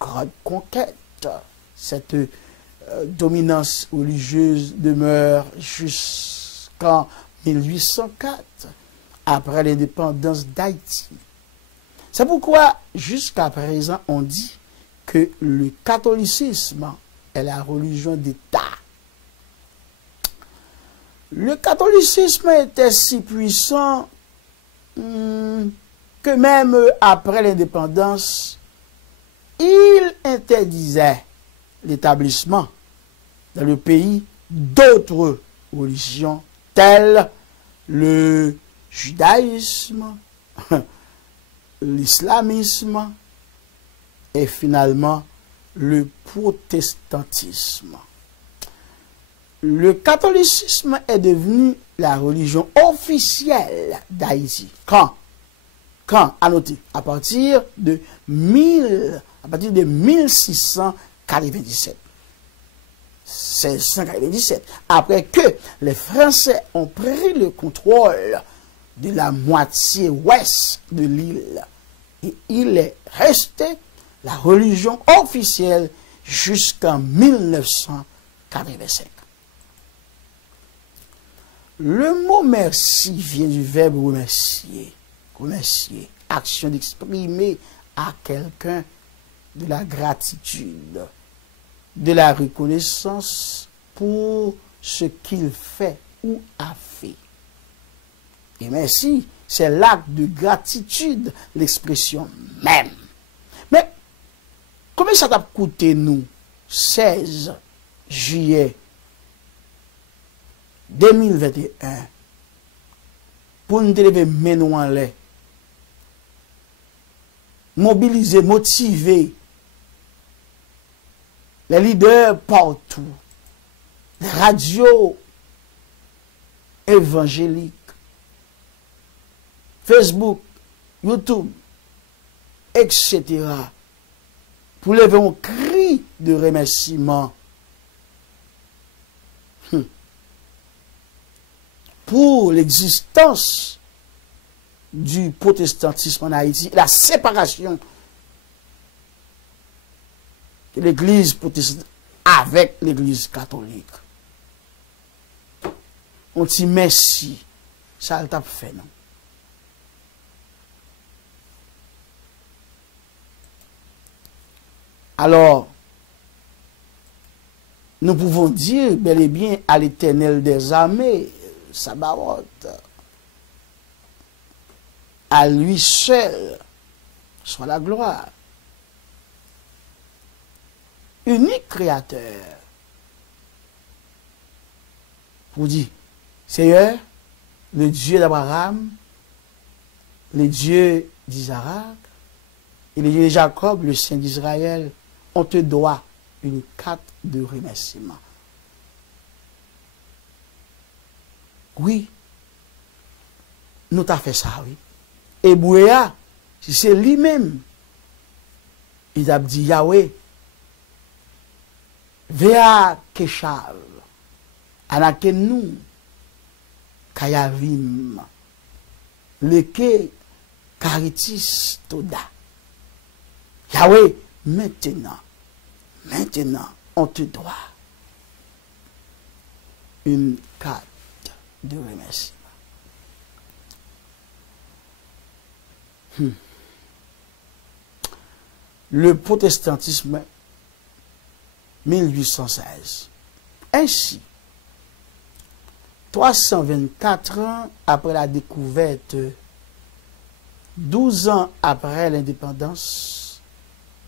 grande conquête. Cette dominance religieuse demeure jusqu'en 1804, après l'indépendance d'Haïti. C'est pourquoi, jusqu'à présent, on dit que le catholicisme est la religion d'État. Le catholicisme était si puissant que même après l'indépendance, il interdisait l'établissement dans le pays d'autres religions telles le judaïsme, l'islamisme et finalement le protestantisme. Le catholicisme est devenu la religion officielle d'Haïti. Quand, à noter, à partir de 1697. 1697. Après que les Français ont pris le contrôle de la moitié ouest de l'île. Et il est resté la religion officielle jusqu'en 1985. Le mot merci vient du verbe remercier. Remercier, action d'exprimer à quelqu'un de la gratitude, de la reconnaissance pour ce qu'il fait ou a fait. Et merci, c'est l'acte de gratitude, l'expression même. Mais, comme Combien ça t'a coûté nous 16 juillet 2021 pour nous lever nous en l'air, mobiliser, motiver les leaders partout, les radios évangéliques, Facebook, YouTube, etc. pour lever un cri de remerciement pour l'existence du protestantisme en Haïti, la séparation de l'église protestante avec l'église catholique. On dit merci, ça t'a fait, non? Alors, nous pouvons dire bel et bien à l'Éternel des armées, Sabaoth, à lui seul soit la gloire. Unique créateur. Pour dire, Seigneur, le Dieu d'Abraham, le Dieu d'Isaac et le Dieu de Jacob, le Saint d'Israël, on te doit une carte de remerciement. Oui, nous t'avons fait ça, oui. Et Bouéa, si c'est lui-même, il a dit Yahweh, Vea Keshav, Anakenu, Kayavim, Leke, Karitis, Toda. Yahweh, maintenant, on te doit une carte de remerciement. Le protestantisme 1816. Ainsi, 324 ans après la découverte, 12 ans après l'indépendance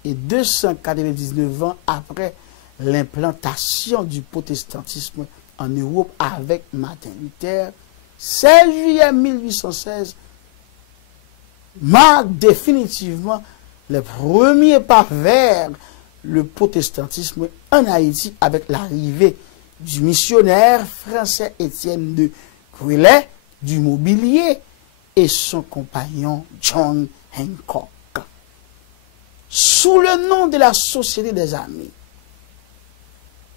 et 299 ans après l'implantation du protestantisme en Europe avec Martin Luther, 16 juillet 1816 marque définitivement le premier pas vers le protestantisme en Haïti avec l'arrivée du missionnaire français Étienne de Quillet du Mobilier et son compagnon John Hancock. Sous le nom de la Société des Amis.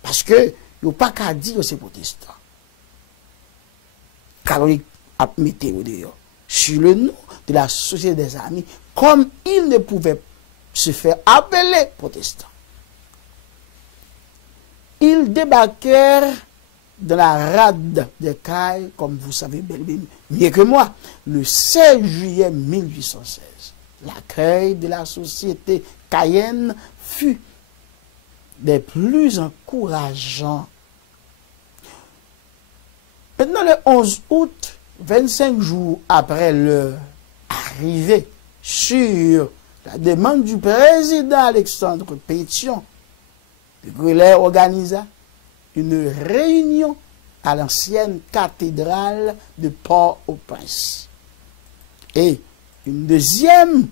Parce que, il n'y a pas qu'à dire que c'est protestant. Catholique a mis au dehors. Sur le nom de la Société des Amis, comme il ne pouvait se faire appeler protestant. Ils débarquèrent dans la rade des Cailles, comme vous savez mieux que moi, le 16 juillet 1816. L'accueil de la société Cayenne fut des plus encourageants. Maintenant, le 11 août, 25 jours après leur arrivée sur la demande du président Alexandre Pétion, le Quillet organisa une réunion à l'ancienne cathédrale de Port-au-Prince. Et une deuxième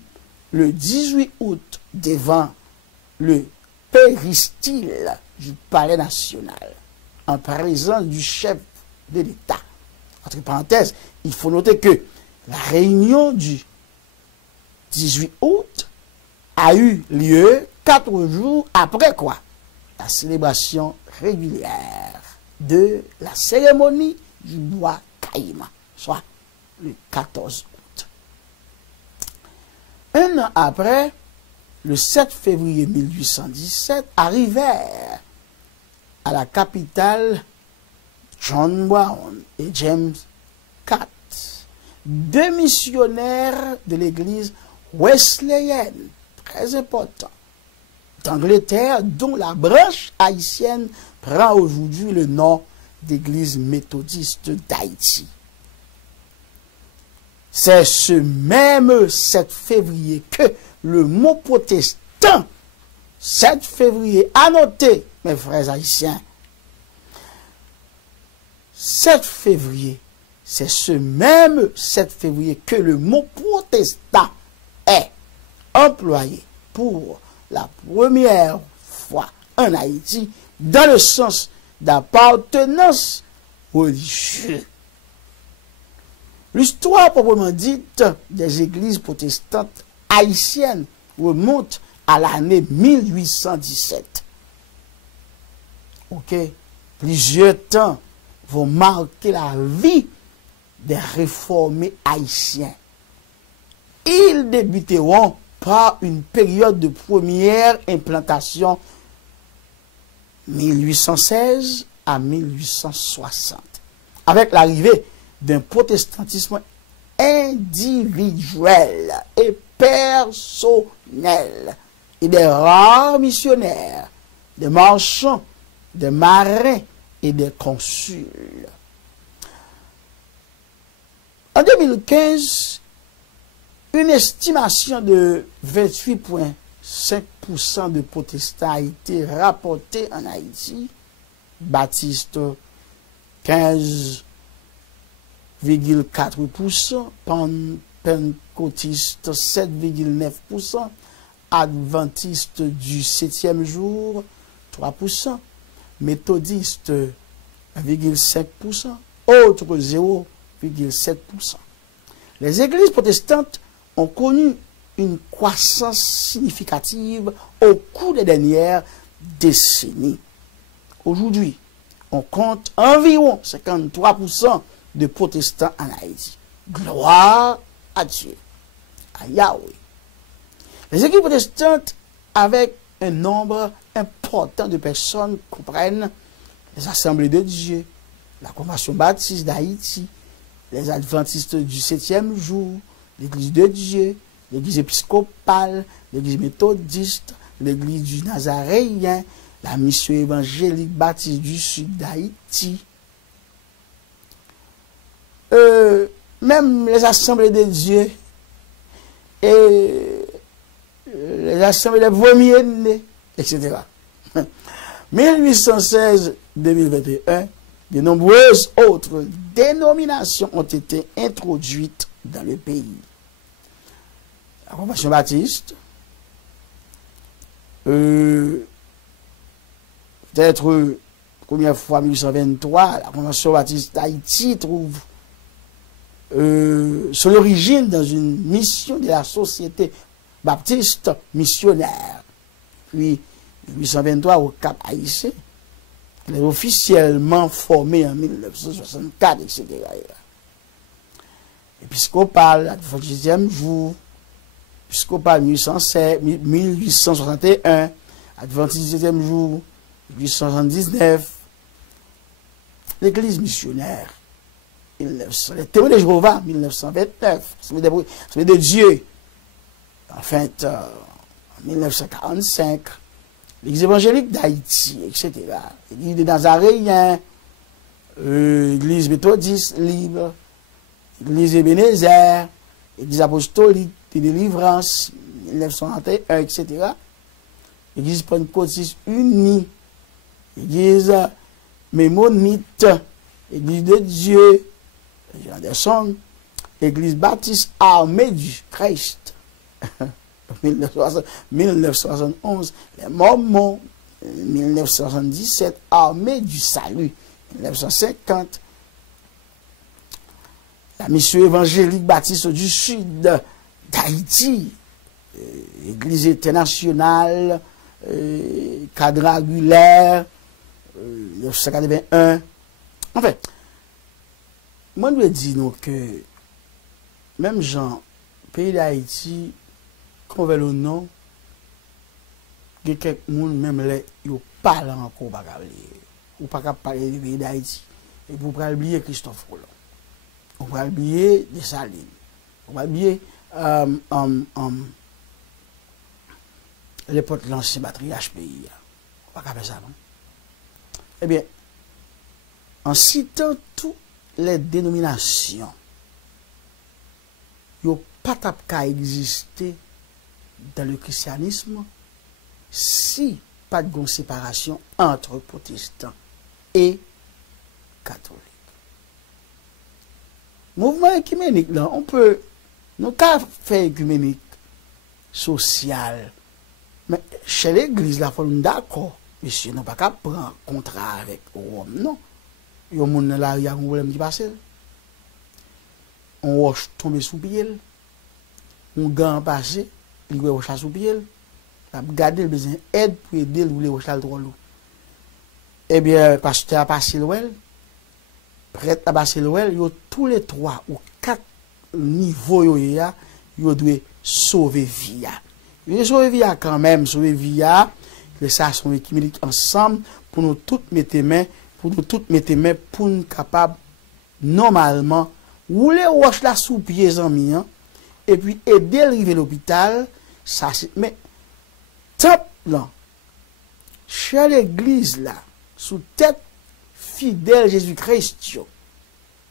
le 18 août devant le péristyle du Palais national, en présence du chef de l'État. Entre parenthèses, il faut noter que la réunion du 18 août a eu lieu 4 jours après quoi? La célébration régulière de la cérémonie du bois Caïma, soit le 14 août. Un an après, le 7 février 1817, arrivèrent à la capitale John Brown et James Catt, deux missionnaires de l'église wesleyenne, très importants, d'Angleterre, dont la branche haïtienne prend aujourd'hui le nom d'église méthodiste d'Haïti. C'est ce même 7 février que le mot protestant 7 février, à noter, mes frères haïtiens, 7 février, c'est ce même 7 février que le mot protestant est employé pour la première fois en Haïti dans le sens d'appartenance religieuse. L'histoire proprement dite des églises protestantes haïtiennes remonte à l'année 1817. Ok? Plusieurs temps vont marquer la vie des réformés haïtiens. Ils débuteront par une période de première implantation 1816 à 1860, avec l'arrivée d'un protestantisme individuel et personnel et des rares missionnaires, des marchands, des marins et des consuls. En 2015, une estimation de 28,5% de protestants a été rapportée en Haïti, baptistes 15,4%, pentecôtistes 7,9%, adventistes du 7e jour 3%, méthodistes 1,5%, autres 0,7%. Les églises protestantes ont connu une croissance significative au cours des dernières décennies. Aujourd'hui, on compte environ 53% de protestants en Haïti. Gloire à Dieu, à Yahweh. Les églises protestantes, avec un nombre important de personnes, comprennent les assemblées de Dieu, la Convention baptiste d'Haïti, les adventistes du 7e jour, l'église de Dieu, l'église épiscopale, l'église méthodiste, l'église du Nazaréen, la mission évangélique baptiste du sud d'Haïti. Même les assemblées de Dieu et les assemblées de vomiers, etc. 1816-2021, de nombreuses autres dénominations ont été introduites dans le pays. La Convention baptiste, peut-être première fois 1823, la Convention baptiste d'Haïti trouve son origine dans une mission de la Société baptiste missionnaire. Puis, 1823 au Cap Haïtien, elle est officiellement formée en 1964, etc. Épiscopal, Adventiste jour, épiscopal 1861, Adventiste 10e jour, 1879, l'église missionnaire, 1900, les témoins de Jéhovah, 1929, Semaine de Dieu, en fait, en 1945, l'église évangélique d'Haïti, etc. L'église des Nazaréens, l'église méthodiste libre, l'église Ebenezer, l'église apostolique de délivrance, 1931, etc. L'église pentecôtiste unie, l'église mémonite, l'église de Dieu, Anderson, l'église baptiste armée du Christ, 1971, les Mormons, 1977, armée du salut, 1950, la mission évangélique baptiste du sud d'Haïti, l'église internationale, quadrangulaire, 1981. En fait, moi je dis donc que même Jean, pays d'Haïti, qu'on veut le nom, il y a quelques gens même là, ils parlent encore pas ou pas parler du pays d'Haïti. Et vous pouvez oublier Christophe Colomb. On va oublier Dessalines. On va oublier les potes l'ancien patriarche pays. On va pas faire ça, non? Eh bien, en citant toutes les dénominations, il n'y a pas qu'à exister dans le christianisme si pas de séparation entre protestants et catholiques. Mouvement écuménique, là, on peut, nous qu'à faire écuménique social, mais chez l'église, là, il faut nous d'accord, monsieur, nous pas qu'à prendre contrat avec Rome, non. Il y a un monde là, il y a un problème qui passe. On roche tombe sous pied, on gant passé, il va roche sous pied, il a gardé le besoin d'aide pour aider le roche à trop lourd. Eh bien, pasteur a passé l'ouel, prêtre a passé l'ouel, il y a tous les 3 ou 4 niveaux, il doit sauver vie. Il doit sauver vie quand même, sauver vie, que ça sont équilibrés ensemble pour nous toutes mettre main, pour nous capables normalement rouler roche la sous pieds en mi, et puis aider à arriver à l'hôpital, ça c'est, mais, top là, chez l'église là, sous tête fidèle Jésus-Christ,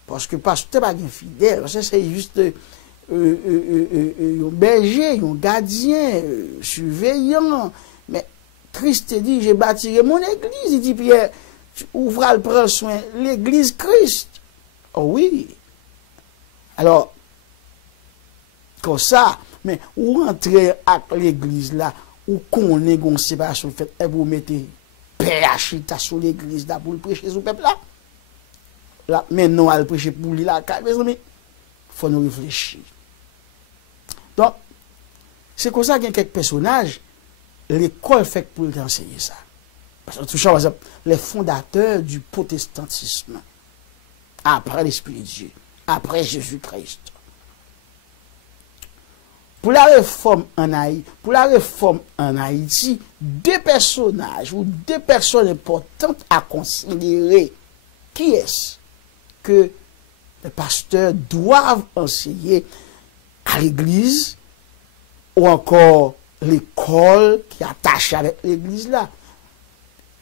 parce que pasteur pas un fidèle, c'est juste un berger, un gardien, surveillant, mais Christ dit, j'ai bâti mon église, il dit Pierre, tu ouvras le prendre soin, l'église Christ. Oh oui. Alors, comme ça, mais ou rentrer à l'église là, ou qu'on ait une séparation faite, et vous mettez PHita sur l'église là pour le prêcher sur le peuple là. Là, maintenant, à le prêcher pour lui là, mes amis, il faut nous réfléchir. Donc, c'est comme ça qu'il y a quelques personnages, l'école fait pour enseigner ça. Parce que, par exemple, les fondateurs du protestantisme, après l'Esprit de Dieu, après Jésus-Christ. Pour la réforme en Haïti, 2 personnages ou 2 personnes importantes à considérer. Qui est-ce que les pasteurs doivent enseigner à l'église ou encore l'école qui est attachée avec l'église là?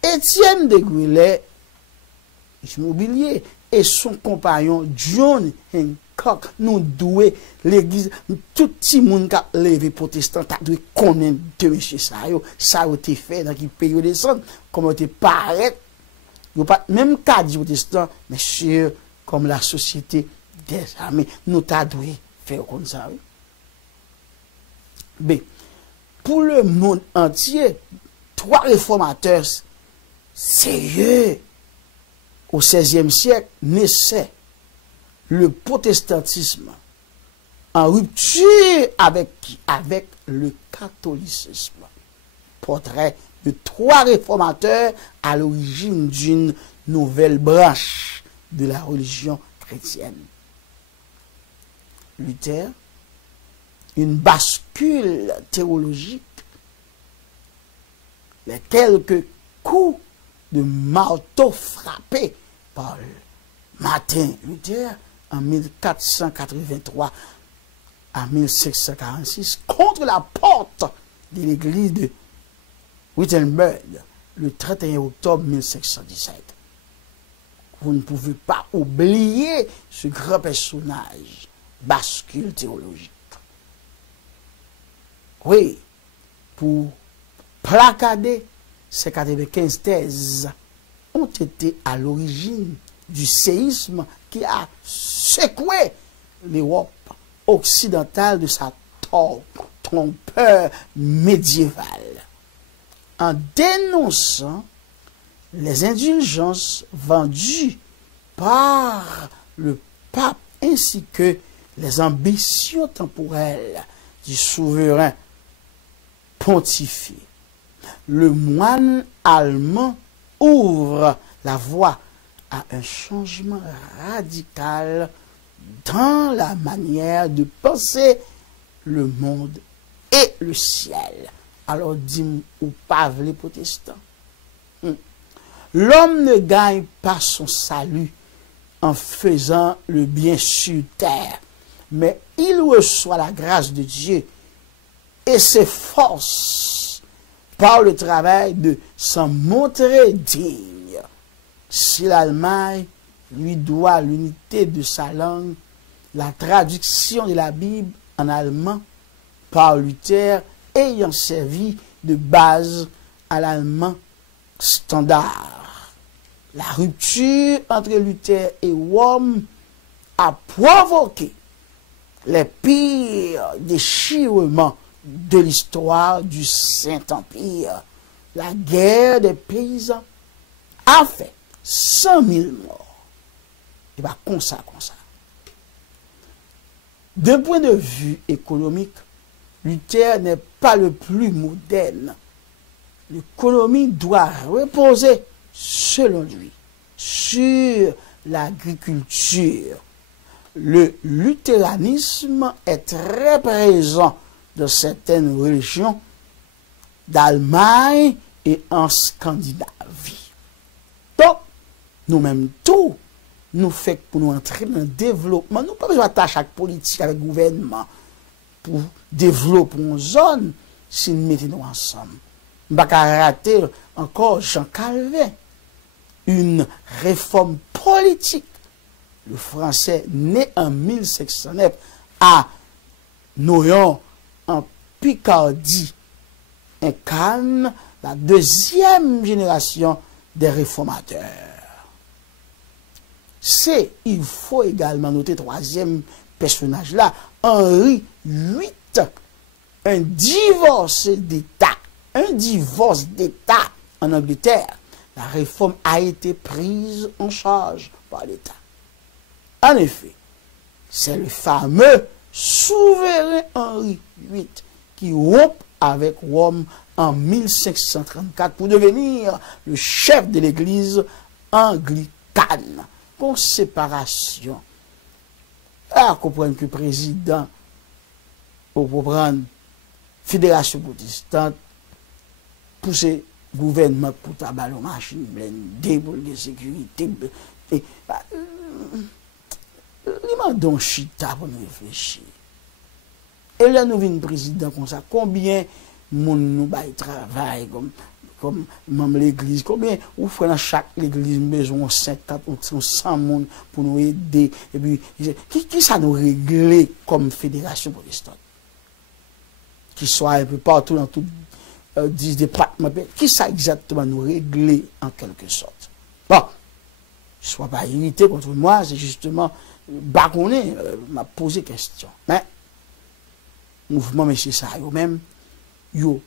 Étienne de Grelais, immobilier, et son compagnon John Hancock nous doué l'église, tout le monde qui a levé protestant a dû connaître de monsieur ça a été fait dans qui pays descend, comme était paraît, même cas du protestant, mais sûr comme la société des amis, nous t'a dû faire comme ça. B. Pour le monde entier, 3 réformateurs sérieux au XVIe siècle naissait le protestantisme en rupture avec le catholicisme. Portrait de 3 réformateurs à l'origine d'une nouvelle branche de la religion chrétienne. Luther, une bascule théologique, les quelques coups de marteau frappés par Martin Luther en 1483 à 1646 contre la porte de l'église de Wittenberg le 31 octobre 1617. Vous ne pouvez pas oublier ce grand personnage, bascule théologique. Oui, pour placader ces 95 thèses ont été à l'origine du séisme qui a secoué l'Europe occidentale de sa torpeur médiévale. En dénonçant les indulgences vendues par le pape ainsi que les ambitions temporelles du souverain pontifié, le moine allemand ouvre la voie à un changement radical dans la manière de penser le monde et le ciel. Alors, dis-moi, ou pas les protestants. L'homme ne gagne pas son salut en faisant le bien sur terre, mais il reçoit la grâce de Dieu et s'efforce par le travail de s'en montrer digne. Si l'Allemagne lui doit l'unité de sa langue, la traduction de la Bible en allemand par Luther ayant servi de base à l'allemand standard. La rupture entre Luther et Rome a provoqué les pires déchirements de l'histoire du Saint-Empire. La guerre des paysans a fait 100 000 morts. Et bien, comme ça. D'un point de vue économique, Luther n'est pas le plus moderne. L'économie doit reposer, selon lui, sur l'agriculture. Le luthéranisme est très présent dans certaines régions d'Allemagne et en Scandinavie. Donc, nous-mêmes tout, nous faisons pour nous entrer dans le développement. Nous n'avons pas besoin d'attacher à la politique, avec le gouvernement, pour développer une zone si nous mettons ensemble. Nous ne pouvons pas rater encore Jean Calvin, une réforme politique. Le français, né en 1509 à Noyon, en Picardie, incarne la deuxième génération des réformateurs. Il faut également noter, troisième personnage là, Henri VIII, un divorce d'État. Un divorce d'État en Angleterre. La réforme a été prise en charge par l'État. En effet, c'est le fameux souverain Henri VIII qui rompt avec Rome en 1534 pour devenir le chef de l'église anglicane. Pour séparation. À comprendre que le président, pour prendre fédération protestante, pousser le gouvernement pour tabac aux machines blindées, pour la sécurité. Il m'a donné chita pour nous réfléchir. Et là, nous venons président comme ça. Combien de monde nous travail comme même l'église, combien ou fait dans chaque église besoin 50 ou 100 monde pour nous aider. Et puis, qui ça nous régler comme fédération protestante? Qui soit un peu partout dans tout 10 départements, qui ça exactement nous régler en quelque sorte? Bon, je ne sois pas irrité contre moi, c'est justement bagonner, m'a posé question. Mais, mouvement, monsieur ça, yo même, yo,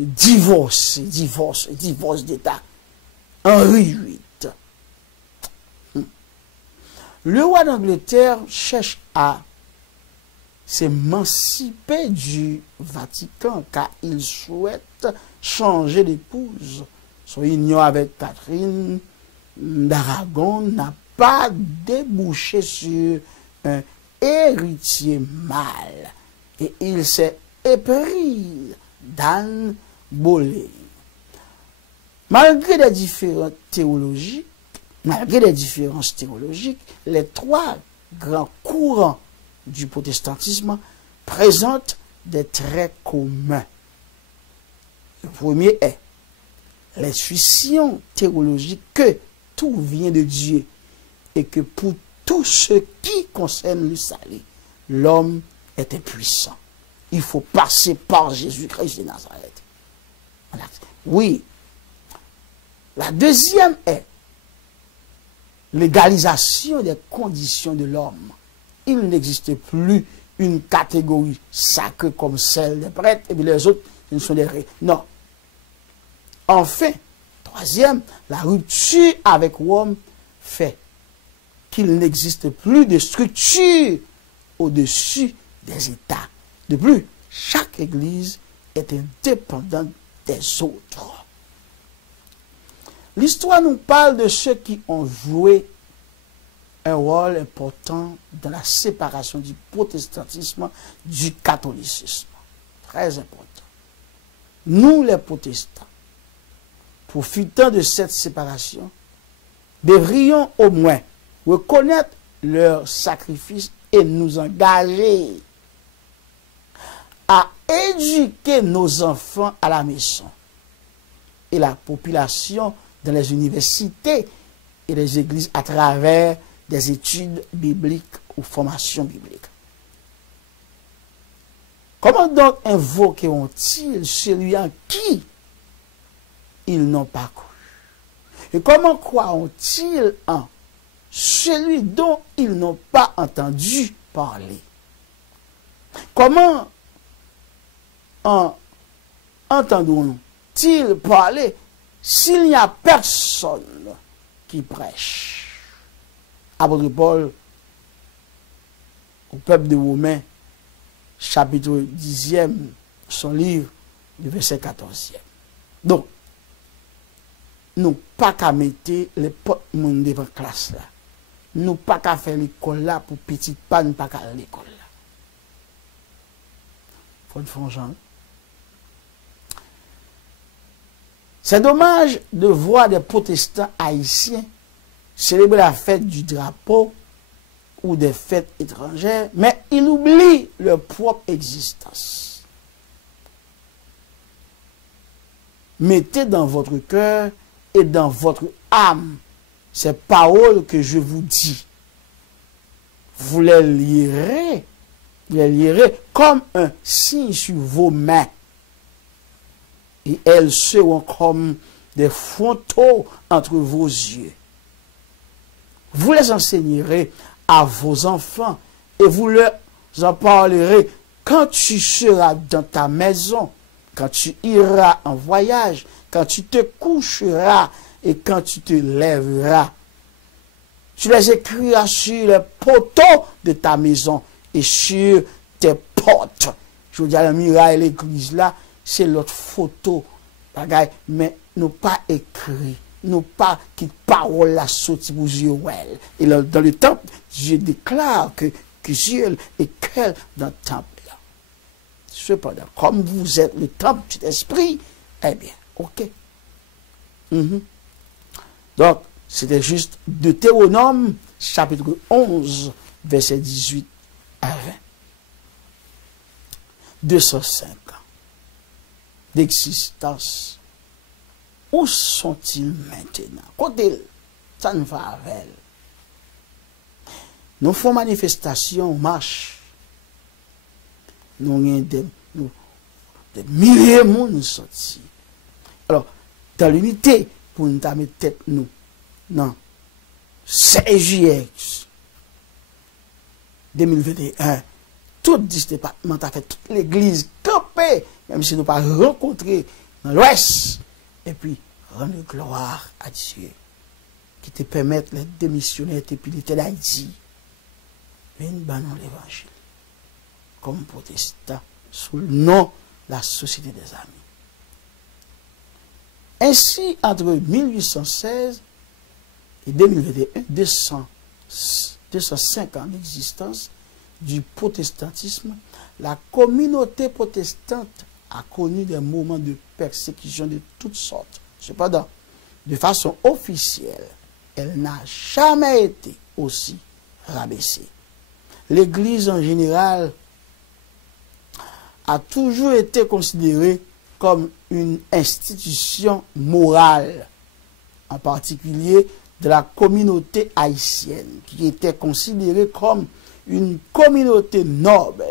divorce d'État. Henri VIII. Le roi d'Angleterre cherche à s'émanciper du Vatican car il souhaite changer d'épouse. Son union avec Catherine d'Aragon n'a pas débouché sur un héritier mâle et il s'est épris d'Anne Boleyn. Malgré les différences théologiques, les trois grands courants du protestantisme présentent des traits communs. Le premier est l'intuition théologique que tout vient de Dieu et que pour tout ce qui concerne le salut, l'homme est impuissant. Il faut passer par Jésus-Christ de Nazareth. Oui. La deuxième est l'égalisation des conditions de l'homme. Il n'existe plus une catégorie sacrée comme celle des prêtres et puis les autres, ce sont des règles. Non. Enfin, troisième, la rupture avec Rome fait qu'il n'existe plus de structure au-dessus des États. De plus, chaque église est indépendante des autres. L'histoire nous parle de ceux qui ont joué un rôle important dans la séparation du protestantisme du catholicisme. Très important. Nous, les protestants, profitant de cette séparation, devrions au moins reconnaître leur sacrifice et nous engager à éduquer nos enfants à la maison et la population dans les universités et les églises à travers des études bibliques ou formations bibliques. Comment donc invoqueront-ils celui en qui ils n'ont pas cru? Et comment croiront-ils en celui dont ils n'ont pas entendu parler? Comment entendront-ils parler s'il n'y a personne qui prêche? Apôtre Paul au peuple de Romains, chapitre 10e, son livre, le verset 14e. Donc, nous pas qu'à mettre les potes monde devant classe là. Nous pas qu'à faire l'école là pour petite panne, pas qu'à l'école là. Faut le faire, Jean. C'est dommage de voir des protestants haïtiens célébrer la fête du drapeau ou des fêtes étrangères, mais ils oublient leur propre existence. Mettez dans votre cœur et dans votre âme ces paroles que je vous dis. Vous les lirez comme un signe sur vos mains. Et elles seront comme des photos entre vos yeux. Vous les enseignerez à vos enfants et vous leur en parlerez quand tu seras dans ta maison, quand tu iras en voyage, quand tu te coucheras et quand tu te lèveras. Tu les écriras sur les poteaux de ta maison et sur tes portes. Je veux dire, la muraille, l'église là, c'est l'autre photo. Bagaille, mais nous pas écrit. Nous pas qui parole la sortie pour Dieu. Et là, dans le temple, je déclare que Dieu est quel dans le temple là. Cependant, comme vous êtes le temple de l'esprit, eh bien, ok. Donc, c'était juste Deutéronome, chapitre 11, verset 18 à 20. 205 ans d'existence. Où sont-ils maintenant? Côté, ça ne va avec. Nous faisons manifestation, marche. Nous avons des milliers de monde sortis. Alors, dans l'unité, pour nous mettre tête nous, non, 16 juillet 2021, tout le département a fait toute l'église campée, même si nous pas rencontré dans l'ouest, et puis rendre gloire à Dieu, qui te permettre les démissionnaires et puis d'Haïti, venir dans l'évangile, comme protestant, sous le nom de la Société des Amis. Ainsi, entre 1816 et 2021, 205 ans d'existence du protestantisme, la communauté protestante a connu des moments de persécution de toutes sortes. Cependant, de façon officielle, elle n'a jamais été aussi rabaissée. L'Église en général a toujours été considérée comme une institution morale, en particulier de la communauté haïtienne, qui était considérée comme une communauté noble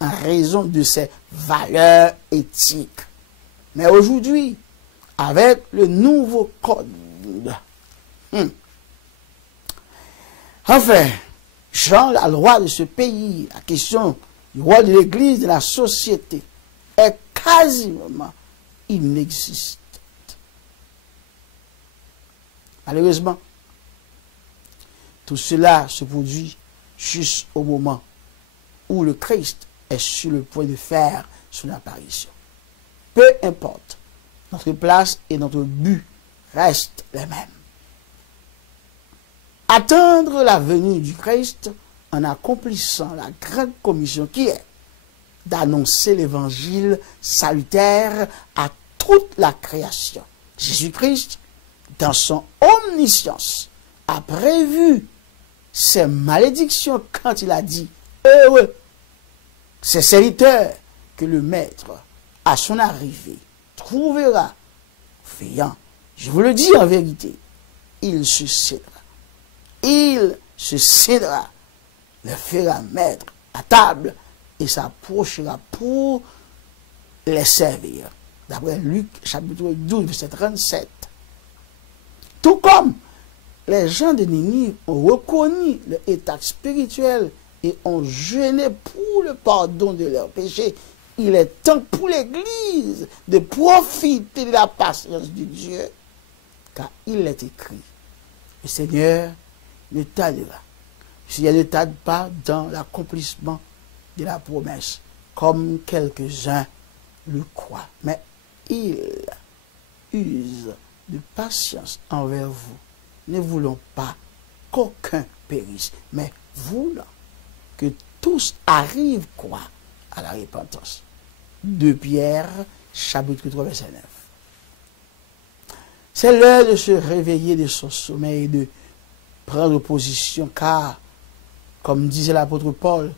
en raison de ses valeurs éthiques. Mais aujourd'hui, avec le nouveau code, enfin, Jean, la loi de ce pays, la question du rôle de l'Église, de la société, est quasiment inexistante. Malheureusement, tout cela se produit juste au moment où le Christ est sur le point de faire son apparition. Peu importe, notre place et notre but restent les mêmes. Attendre la venue du Christ en accomplissant la grande commission qui est d'annoncer l'évangile salutaire à toute la création. Jésus-Christ, dans son omniscience, a prévu ces malédictions quand il a dit « Heureux ces serviteurs que le Maître, à son arrivée, trouvera veillant. » Je vous le dis en vérité, il se cédera. Il se cédera, le fera mettre à table et s'approchera pour les servir. D'après Luc chapitre 12, verset 37. Tout comme les gens de Ninive ont reconnu l'état spirituel et ont jeûné pour le pardon de leurs péchés, il est temps pour l'Église de profiter de la patience de Dieu, car il est écrit, le Seigneur ne tardera. Le Seigneur ne tarde pas dans l'accomplissement de la promesse, comme quelques-uns le croient, mais il use de patience envers vous, ne voulant pas qu'aucun périsse, mais voulant que tous arrivent quoi à la repentance. 2 Pierre, chapitre 3, verset 9. C'est l'heure de se réveiller de son sommeil et de prendre position, car, comme disait l'apôtre Paul,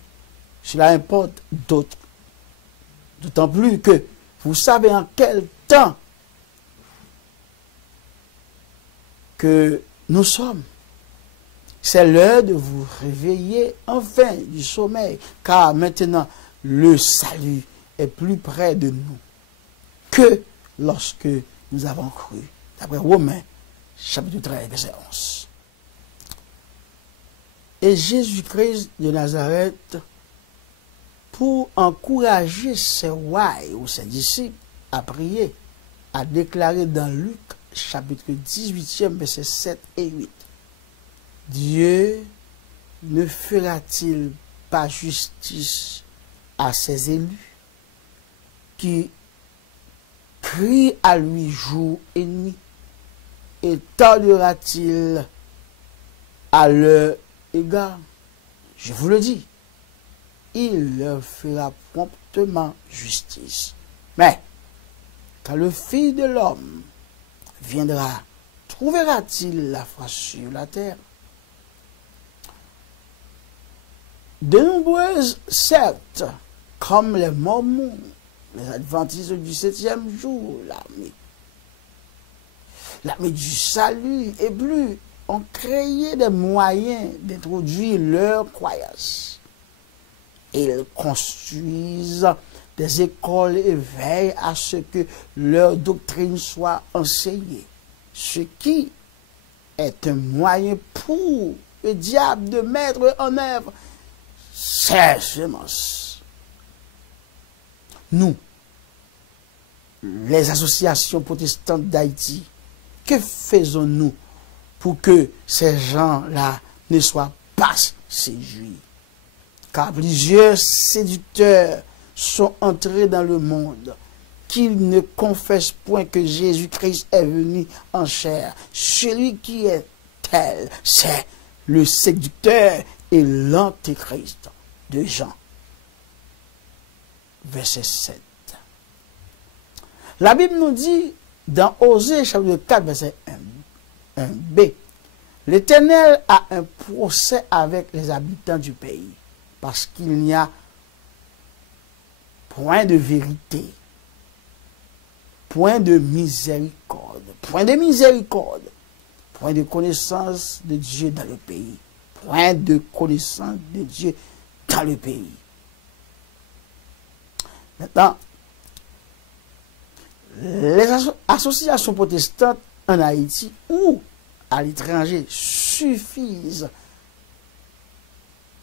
cela importe d'autres. D'autant plus que vous savez en quel temps que nous sommes. C'est l'heure de vous réveiller enfin du sommeil, car maintenant le salut est plus près de nous que lorsque nous avons cru. D'après Romains, chapitre 13, verset 11. Et Jésus-Christ de Nazareth, pour encourager ses ouailles ou ses disciples à prier, a déclaré dans Luc, chapitre 18, verset 7 et 8. Dieu ne fera-t-il pas justice à ses élus qui crient à lui jour et nuit, et tardera-t-il à leur égard? Je vous le dis, il leur fera promptement justice. Mais quand le Fils de l'homme viendra, trouvera-t-il la foi sur la terre? De nombreuses sectes, comme les Mormons, les Adventistes du 7e jour, l'armée du salut et plus, ont créé des moyens d'introduire leurs croyances. Ils construisent des écoles et veillent à ce que leur doctrine soit enseignée, ce qui est un moyen pour le diable de mettre en œuvre ses semences. Nous, les associations protestantes d'Haïti, que faisons-nous pour que ces gens-là ne soient pas séduits? Car plusieurs séducteurs sont entrés dans le monde, qu'ils ne confessent point que Jésus-Christ est venu en chair. Celui qui est tel, c'est le séducteur et l'antéchrist de Jean. Verset 7. La Bible nous dit, dans Osée, chapitre 4, verset 1b, l'Éternel a un procès avec les habitants du pays, parce qu'il n'y a point de vérité, point de miséricorde, point de connaissance de Dieu dans le pays, point de connaissance de Dieu dans le pays. Maintenant, les associations protestantes en Haïti ou à l'étranger suffisent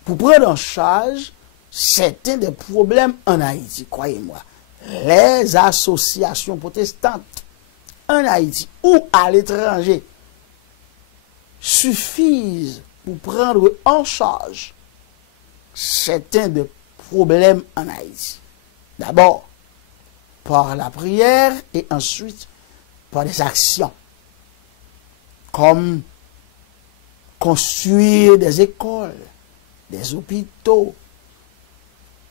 pour prendre en charge certains des problèmes en Haïti, croyez-moi. Les associations protestantes en Haïti ou à l'étranger suffisent pour prendre en charge certains des problèmes en Haïti. D'abord, par la prière et ensuite par des actions, comme construire des écoles, des hôpitaux,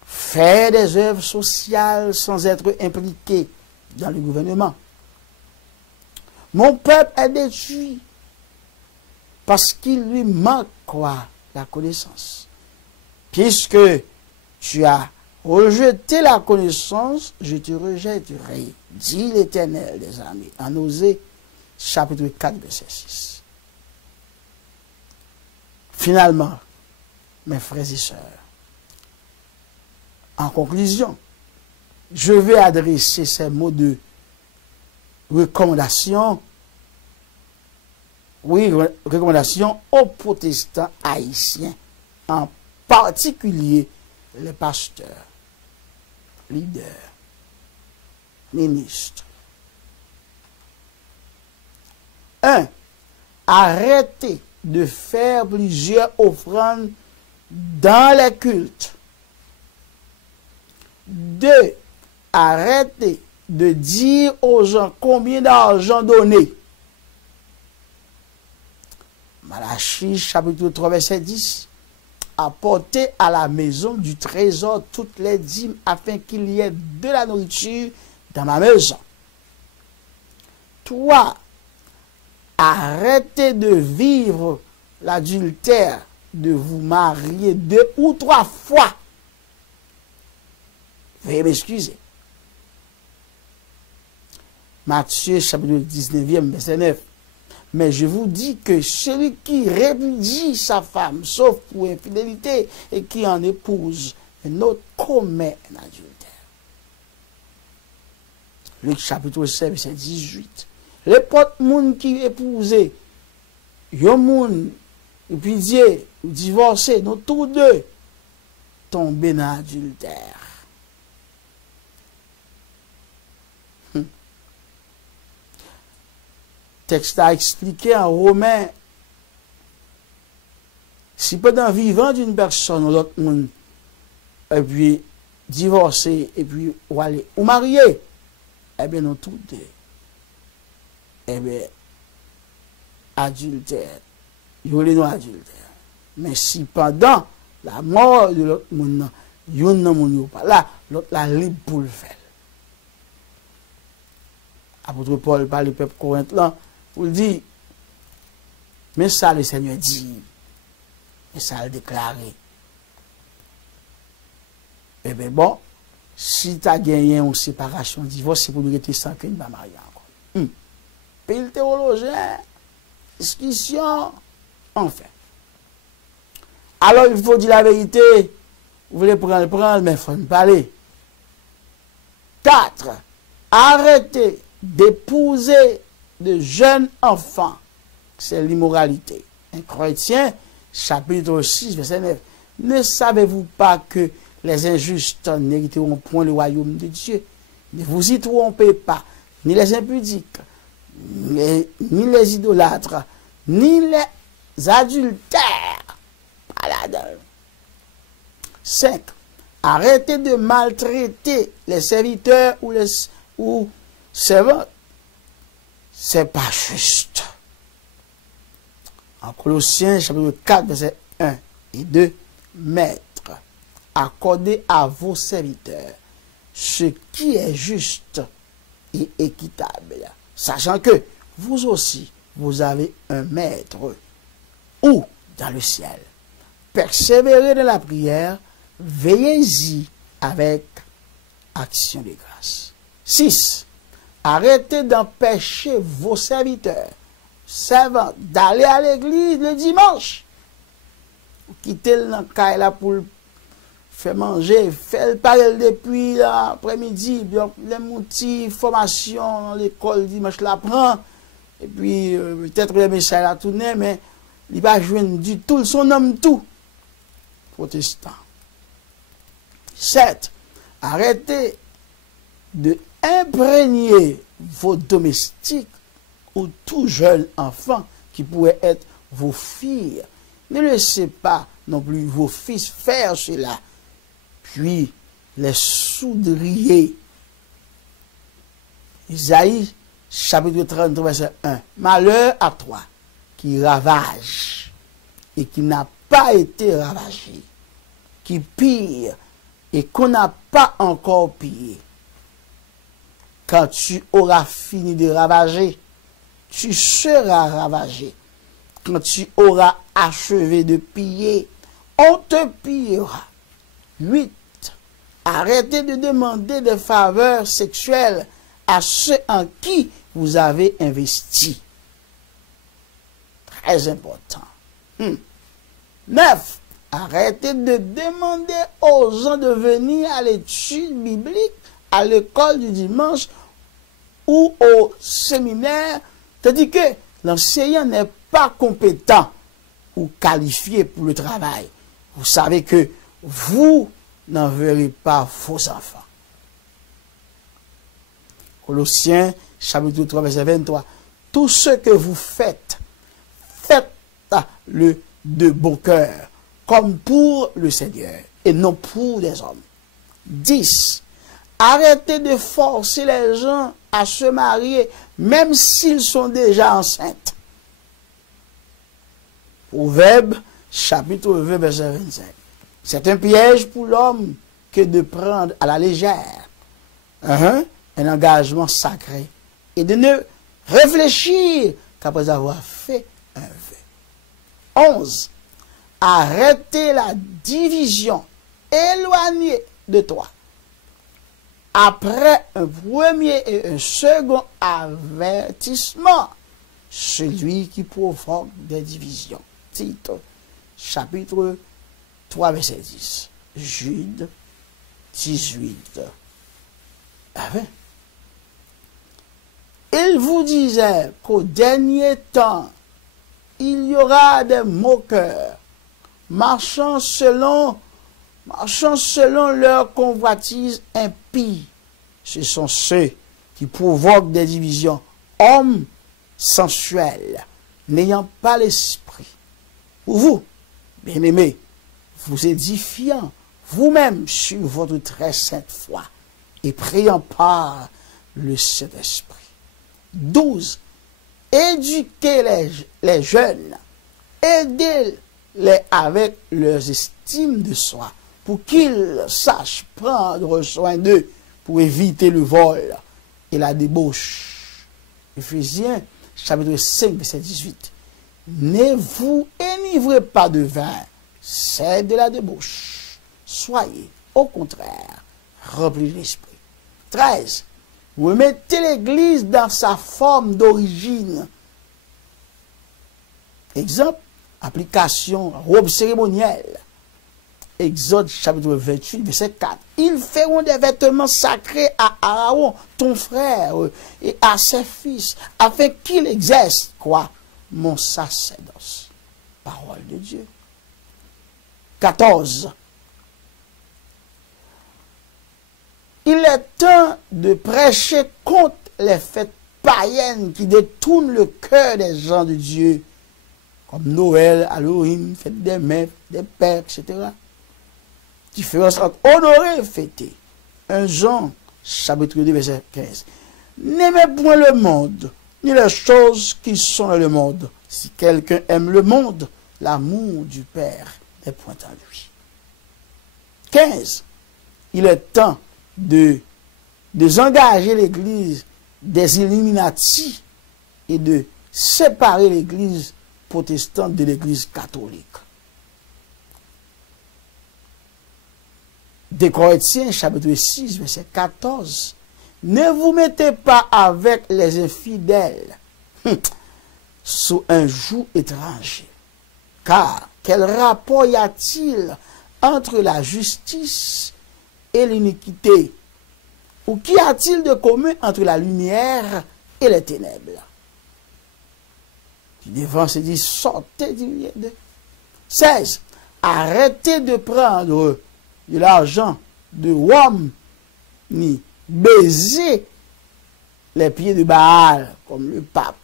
faire des œuvres sociales sans être impliqué dans le gouvernement. Mon peuple est détruit parce qu'il lui manque quoi? La connaissance. Puisque tu as rejeté la connaissance, je te rejetterai, dit l'Éternel des armées, en Osée, chapitre 4, verset 6. Finalement, mes frères et sœurs, En conclusion, je vais adresser ces mots de recommandation, recommandation aux protestants haïtiens, en particulier les pasteurs, leaders, ministres. 1. Arrêtez de faire plusieurs offrandes dans les cultes. 2. Arrêtez de dire aux gens combien d'argent donner. Malachie chapitre 3 verset 10. Apportez à la maison du trésor toutes les dîmes afin qu'il y ait de la nourriture dans ma maison. 3. Arrêtez de vivre l'adultère, de vous marier 2 ou 3 fois. Veuillez m'excuser. Matthieu chapitre 19, verset 9. Mais je vous dis que celui qui répudie sa femme, sauf pour infidélité, et qui en épouse un autre, commet un adultère. Luc chapitre 7, verset 18. Les potes moun qui épousent, yon moun, et puis Dieu, divorcé, nous tous deux, tombés dans l'adultère. Texte a expliqué en Romain, si pendant vivant d'une personne ou l'autre monde, et puis divorcé, et puis ou aller ou marié, eh bien nous tous deux, eh bien adultère, yon les nous adultère. Mais si pendant la mort de l'autre monde, yon nan moun yo pas là, l'autre la libre pour le faire. Apôtre Paul parle le peuple Corinthe là, pour dire, mais ça le Seigneur dit, mais ça le déclaré. Eh bien bon, si tu as gagné une séparation, divorce, c'est pour nous rester sans qu'il ne va marier encore. Puis le théologien, discussion, enfin. Alors il faut dire la vérité, vous voulez prendre, mais il faut me parler. 4. Arrêtez d'épouser de jeunes enfants. C'est l'immoralité. Un chrétien, chapitre 6, verset 9. Ne savez-vous pas que les injustes n'hériteront point le royaume de Dieu? Ne vous y trompez pas, ni les impudiques, ni les idolâtres, ni les adultères. Pas 5. Arrêtez de maltraiter les serviteurs ou servantes. C'est pas juste. En Colossiens, chapitre 4, verset 1 et 2, Maîtres, accordez à vos serviteurs ce qui est juste et équitable, sachant que vous aussi, vous avez un maître, ou dans le ciel. Persévérez dans la prière, veillez-y avec action de grâce. 6. Arrêtez d'empêcher vos serviteurs, servants, d'aller à l'église le dimanche. Quittez le caille là pour faire manger, faire le parler depuis l'après-midi, les moutils, formation dans l'école dimanche l'apprend, et puis peut-être le message à tourner, mais il va joindre du tout, son homme tout. Protestant. 7. Arrêtez de imprégner vos domestiques ou tout jeune enfant qui pourrait être vos filles. Ne laissez pas non plus vos fils faire cela, puis les soudrier. Isaïe, chapitre 33, verset 1. Malheur à toi qui ravage et qui n'a pas été ravagé, qui pille et qu'on n'a pas encore pillé. Quand tu auras fini de ravager, tu seras ravagé. Quand tu auras achevé de piller, on te pillera. 8. Arrêtez de demander des faveurs sexuelles à ceux en qui vous avez investi. Très important. 9. Arrêtez de demander aux gens de venir à l'étude biblique, à l'école du dimanche ou au séminaire, tandis que l'enseignant n'est pas compétent ou qualifié pour le travail. Vous savez que vous n'enverrez pas vos enfants. Colossiens, chapitre 3, verset 23. Tout ce que vous faites, faites-le de bon cœur, comme pour le Seigneur, et non pour des hommes. 10. Arrêtez de forcer les gens à se marier, même s'ils sont déjà enceintes. Proverbe, chapitre 20, verset 25. C'est un piège pour l'homme que de prendre à la légère un engagement sacré et de ne réfléchir qu'après avoir fait un vœu. 11. Arrêtez la division, éloignez de toi. Après un premier et un second avertissement, celui qui provoque des divisions. Tite, chapitre 3, verset 10. Jude 18. Il vous disait qu'au dernier temps, il y aura des moqueurs, marchant selon leur convoitise impie. Ce sont ceux qui provoquent des divisions, hommes sensuels, n'ayant pas l'esprit. Pour vous, bien-aimés, vous édifiant vous-même sur votre très sainte foi et priant par le Saint-Esprit. 12. Éduquez les jeunes, aidez-les avec leurs estimes de soi, pour qu'ils sachent prendre soin d'eux, pour éviter le vol et la débauche. Éphésiens, chapitre 5, verset 18. Ne vous enivrez pas de vin, c'est de la débauche. Soyez, au contraire, remplis de l'esprit. 13. Remettez l'Église dans sa forme d'origine. Exemple, application, robe cérémonielle. Exode chapitre 28, verset 4. Ils feront des vêtements sacrés à Aaron, ton frère, et à ses fils, afin qu'il exerce, quoi? Mon sacerdoce. Parole de Dieu. 14. Il est temps de prêcher contre les fêtes païennes qui détournent le cœur des gens de Dieu, comme Noël, Halloween, fête des mères, des pères, etc. Différence entre honorer et fêter. 1 Jean, chapitre 2, verset 15. N'aimez point le monde, ni les choses qui sont dans le monde. Si quelqu'un aime le monde, l'amour du Père n'est point en lui. 15. Il est temps de désengager l'Église des Illuminati et de séparer l'Église protestante de l'Église catholique. Des Corinthiens, chapitre 6, verset 14. Ne vous mettez pas avec les infidèles sous un joug étranger. Car quel rapport y a-t-il entre la justice et l'iniquité? Ou qu'y a-t-il de commun entre la lumière et les ténèbres? Qui devant se dit, sortez du milieu de. 16. Arrêtez de prendre de l'argent de Rome, ni baiser les pieds de Baal, comme le pape.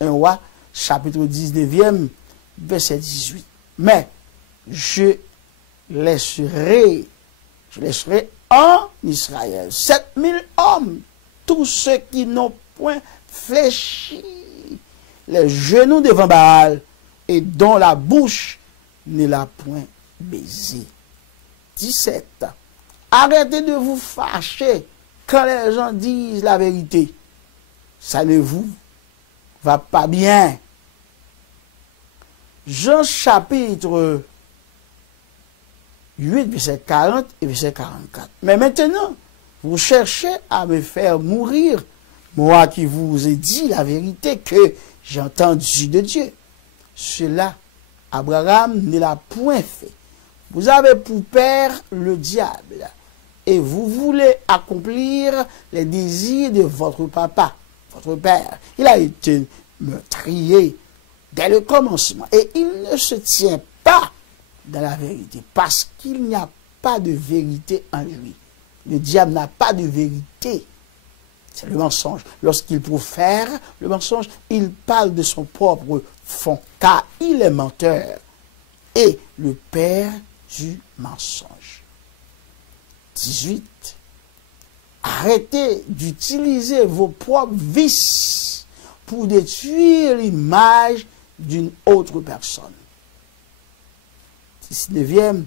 1 Roi, chapitre 19, verset 18. Mais je laisserai en Israël 7000 hommes, tous ceux qui n'ont point fléchi les genoux devant Baal et dont la bouche ne l'a point baisé. 17. Arrêtez de vous fâcher quand les gens disent la vérité. Ça ne vous va pas bien. Jean chapitre 8, verset 40 et verset 44. Mais maintenant, vous cherchez à me faire mourir, moi qui vous ai dit la vérité que j'ai entendue de Dieu. Cela Abraham ne l'a point fait. Vous avez pour père le diable, et vous voulez accomplir les désirs de votre papa, votre père. Il a été meurtrier dès le commencement, et il ne se tient pas dans la vérité, parce qu'il n'y a pas de vérité en lui. Le diable n'a pas de vérité. C'est le mensonge. Lorsqu'il profère le mensonge, il parle de son propre fond, car il est menteur et le père du mensonge. 18. Arrêtez d'utiliser vos propres vices pour détruire l'image d'une autre personne. 19e.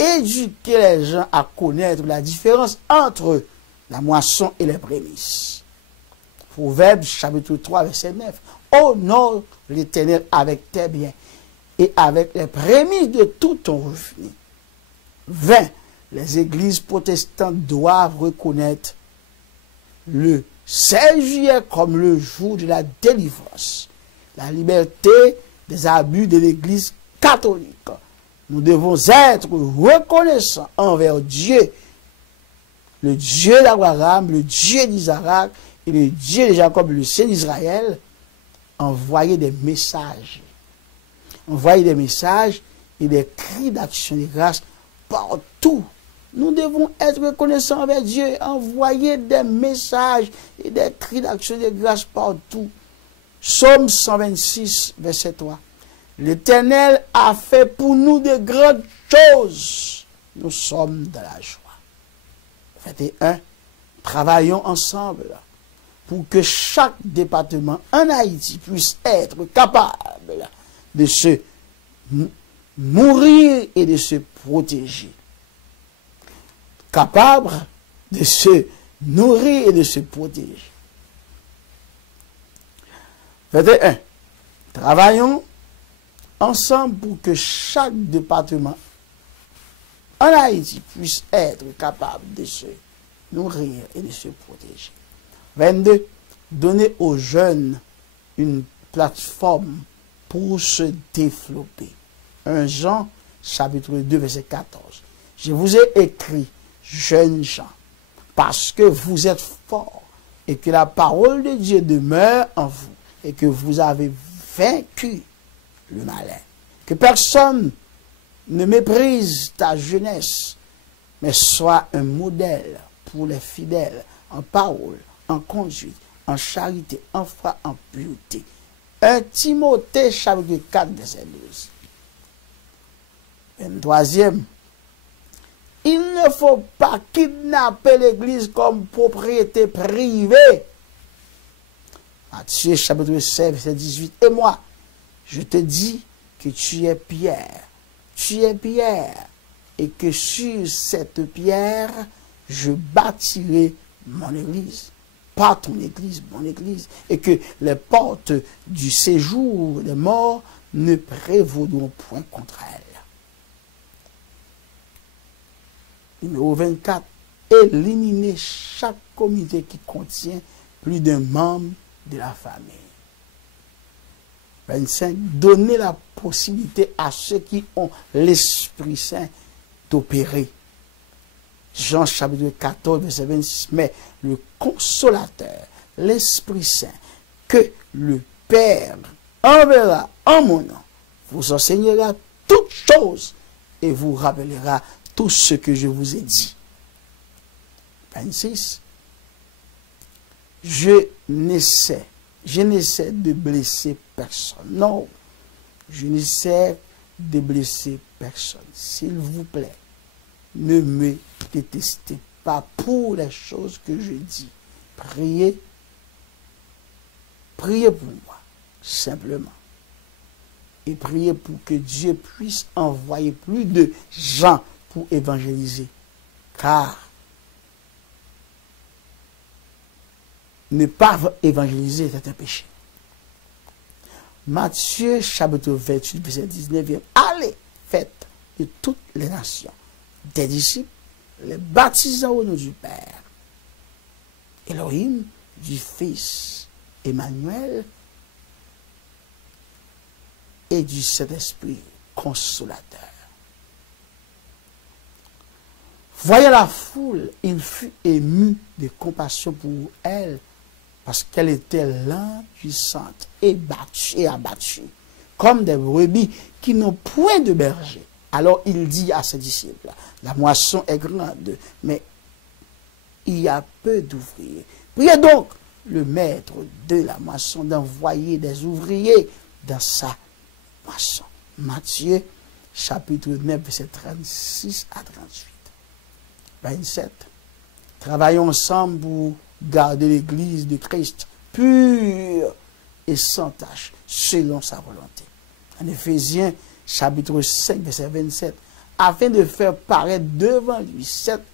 Éduquer les gens à connaître la différence entre la moisson et les prémices. Proverbe chapitre 3, verset 9. Honore l'Éternel avec tes biens et avec les prémices de tout ton revenu. 20. Les églises protestantes doivent reconnaître le 16 juillet comme le jour de la délivrance. La liberté des abus de l'église catholique. Nous devons être reconnaissants envers Dieu, le Dieu d'Abraham, le Dieu d'Isaac et le Dieu de Jacob, le Saint d'Israël, envoyer des messages. Envoyer des messages et des cris d'action de grâce partout. Nous devons être reconnaissants envers Dieu, envoyer des messages et des cris d'action de grâce partout. Psaume 126, verset 3. L'Éternel a fait pour nous de grandes choses. Nous sommes dans la joie. 21. Travaillons ensemble pour que chaque département en Haïti puisse être capable de se mourir et de se protéger. Capable de se nourrir et de se protéger. 21. Travaillons ensemble pour que chaque département en Haïti puisse être capable de se nourrir et de se protéger. 22. Donner aux jeunes une plateforme pour se développer. 1 Jean, chapitre 2, verset 14. Je vous ai écrit, jeunes gens, parce que vous êtes forts et que la parole de Dieu demeure en vous et que vous avez vaincu le malin. Que personne ne méprise ta jeunesse, mais sois un modèle pour les fidèles en parole, en conduite, en charité, en foi, en pureté. 1 Timothée chapitre 4, verset 12. 23e. Il ne faut pas kidnapper l'Église comme propriété privée. Matthieu chapitre 16, verset 18. Et moi, je te dis que tu es Pierre. Tu es Pierre. Et que sur cette pierre, je bâtirai mon Église. Pas ton Église, mon Église. Et que les portes du séjour des morts ne prévaudront point contre elle. Numéro 24. Éliminer chaque comité qui contient plus d'un membre de la famille. 25. Donner la possibilité à ceux qui ont l'Esprit Saint d'opérer. Jean chapitre 14, verset 26. Mais le consolateur, l'Esprit Saint, que le Père enverra en mon nom, vous enseignera toutes choses et vous rappellera tout ce que je vous ai dit. 26. Je n'essaie de blesser personne. Non, je n'essaie de blesser personne. S'il vous plaît, ne me détestez pas pour les choses que je dis. Priez. Priez pour moi, simplement. Et priez pour que Dieu puisse envoyer plus de gens pour évangéliser. Car ne pas évangéliser, c'est un péché. Matthieu, chapitre 28, verset 19. Allez, faites de toutes les nations des disciples, les baptisant au nom du Père, Elohim, du Fils, Emmanuel, et du Saint-Esprit consolateur. Voyant la foule, il fut ému de compassion pour elle, parce qu'elle était l'impuissante et battue et abattue, comme des brebis qui n'ont point de berger. Alors il dit à ses disciples, la moisson est grande, mais il y a peu d'ouvriers. Priez donc le maître de la moisson d'envoyer des ouvriers dans sa moisson. Matthieu, chapitre 9, verset 36 à 38. 27. Travaillons ensemble pour garder l'Église de Christ pure et sans tache, selon sa volonté. En Éphésiens, chapitre 5, verset 27, afin de faire paraître devant lui cette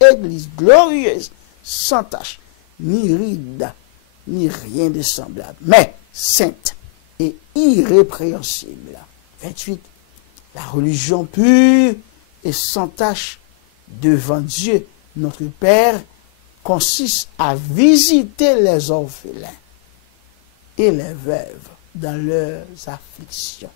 Église glorieuse, sans tache, ni ride, ni rien de semblable, mais sainte et irrépréhensible. 28. La religion pure et sans tache devant Dieu, notre Père, consiste à visiter les orphelins et les veuves dans leurs afflictions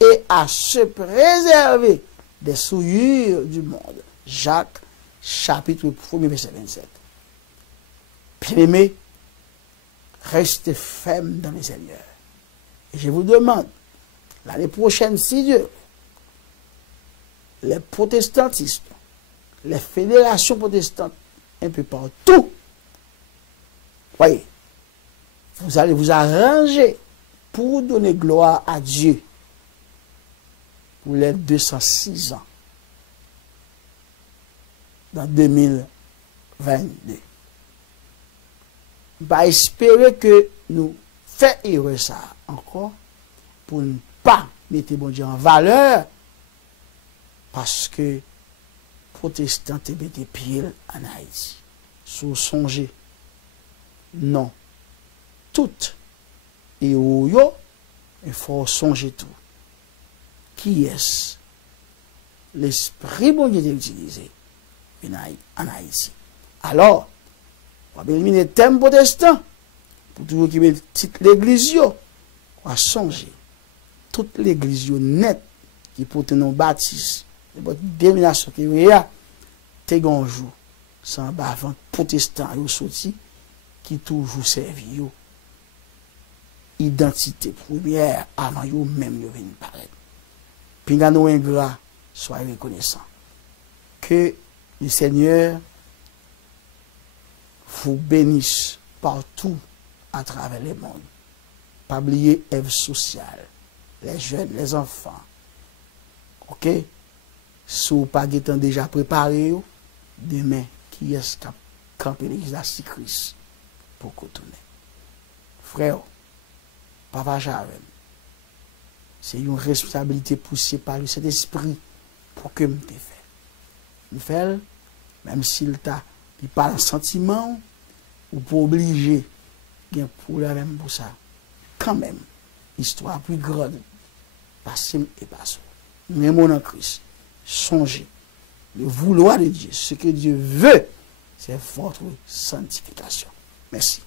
et à se préserver des souillures du monde. Jacques, chapitre 1, verset 27. Bien-aimés, restez fermes dans le Seigneur. Et je vous demande, l'année prochaine, si Dieu, les protestantistes, les fédérations protestantes, un peu partout, voyez, vous allez vous arranger pour donner gloire à Dieu pour les 206 ans dans 2022. On va espérer que nous fassions ça encore pour ne pas mettre bon Dieu en valeur parce que protestants te mettent pied en Haïti. Sous songer, non. Tout et yo, il faut songer tout. Qui est-ce? L'esprit bon Dieu utilisé en Haïti. Alors, on va éliminer les thèmes protestants pour toujours qui met l'église, on va songer toute l'église nette qui porte nos baptistes, les dénominations qui y a, t'es gonjou, sans bavant protestant yo sorti qui toujours servi yo identité première avant yo même yo venir paraître. Puis nous ingrat, soyez reconnaissants. Que le Seigneur vous bénisse partout à travers le monde. Pas oublier œuvre sociale, les jeunes, les enfants. OK? Si vous pas déjà préparé, demain, qui est-ce qui a campé l'église de Christ pour retourner? Frère, papa Javel, c'est une responsabilité poussée par le Saint-Esprit pour que je te fasse. Je fais, même s'il t'a pas le sentiment, ou pour obliger, il y a un problème pour ça. Quand même, histoire plus grande, passée et passée. Même en Christ, songez, le vouloir de Dieu, ce que Dieu veut, c'est votre sanctification. Merci.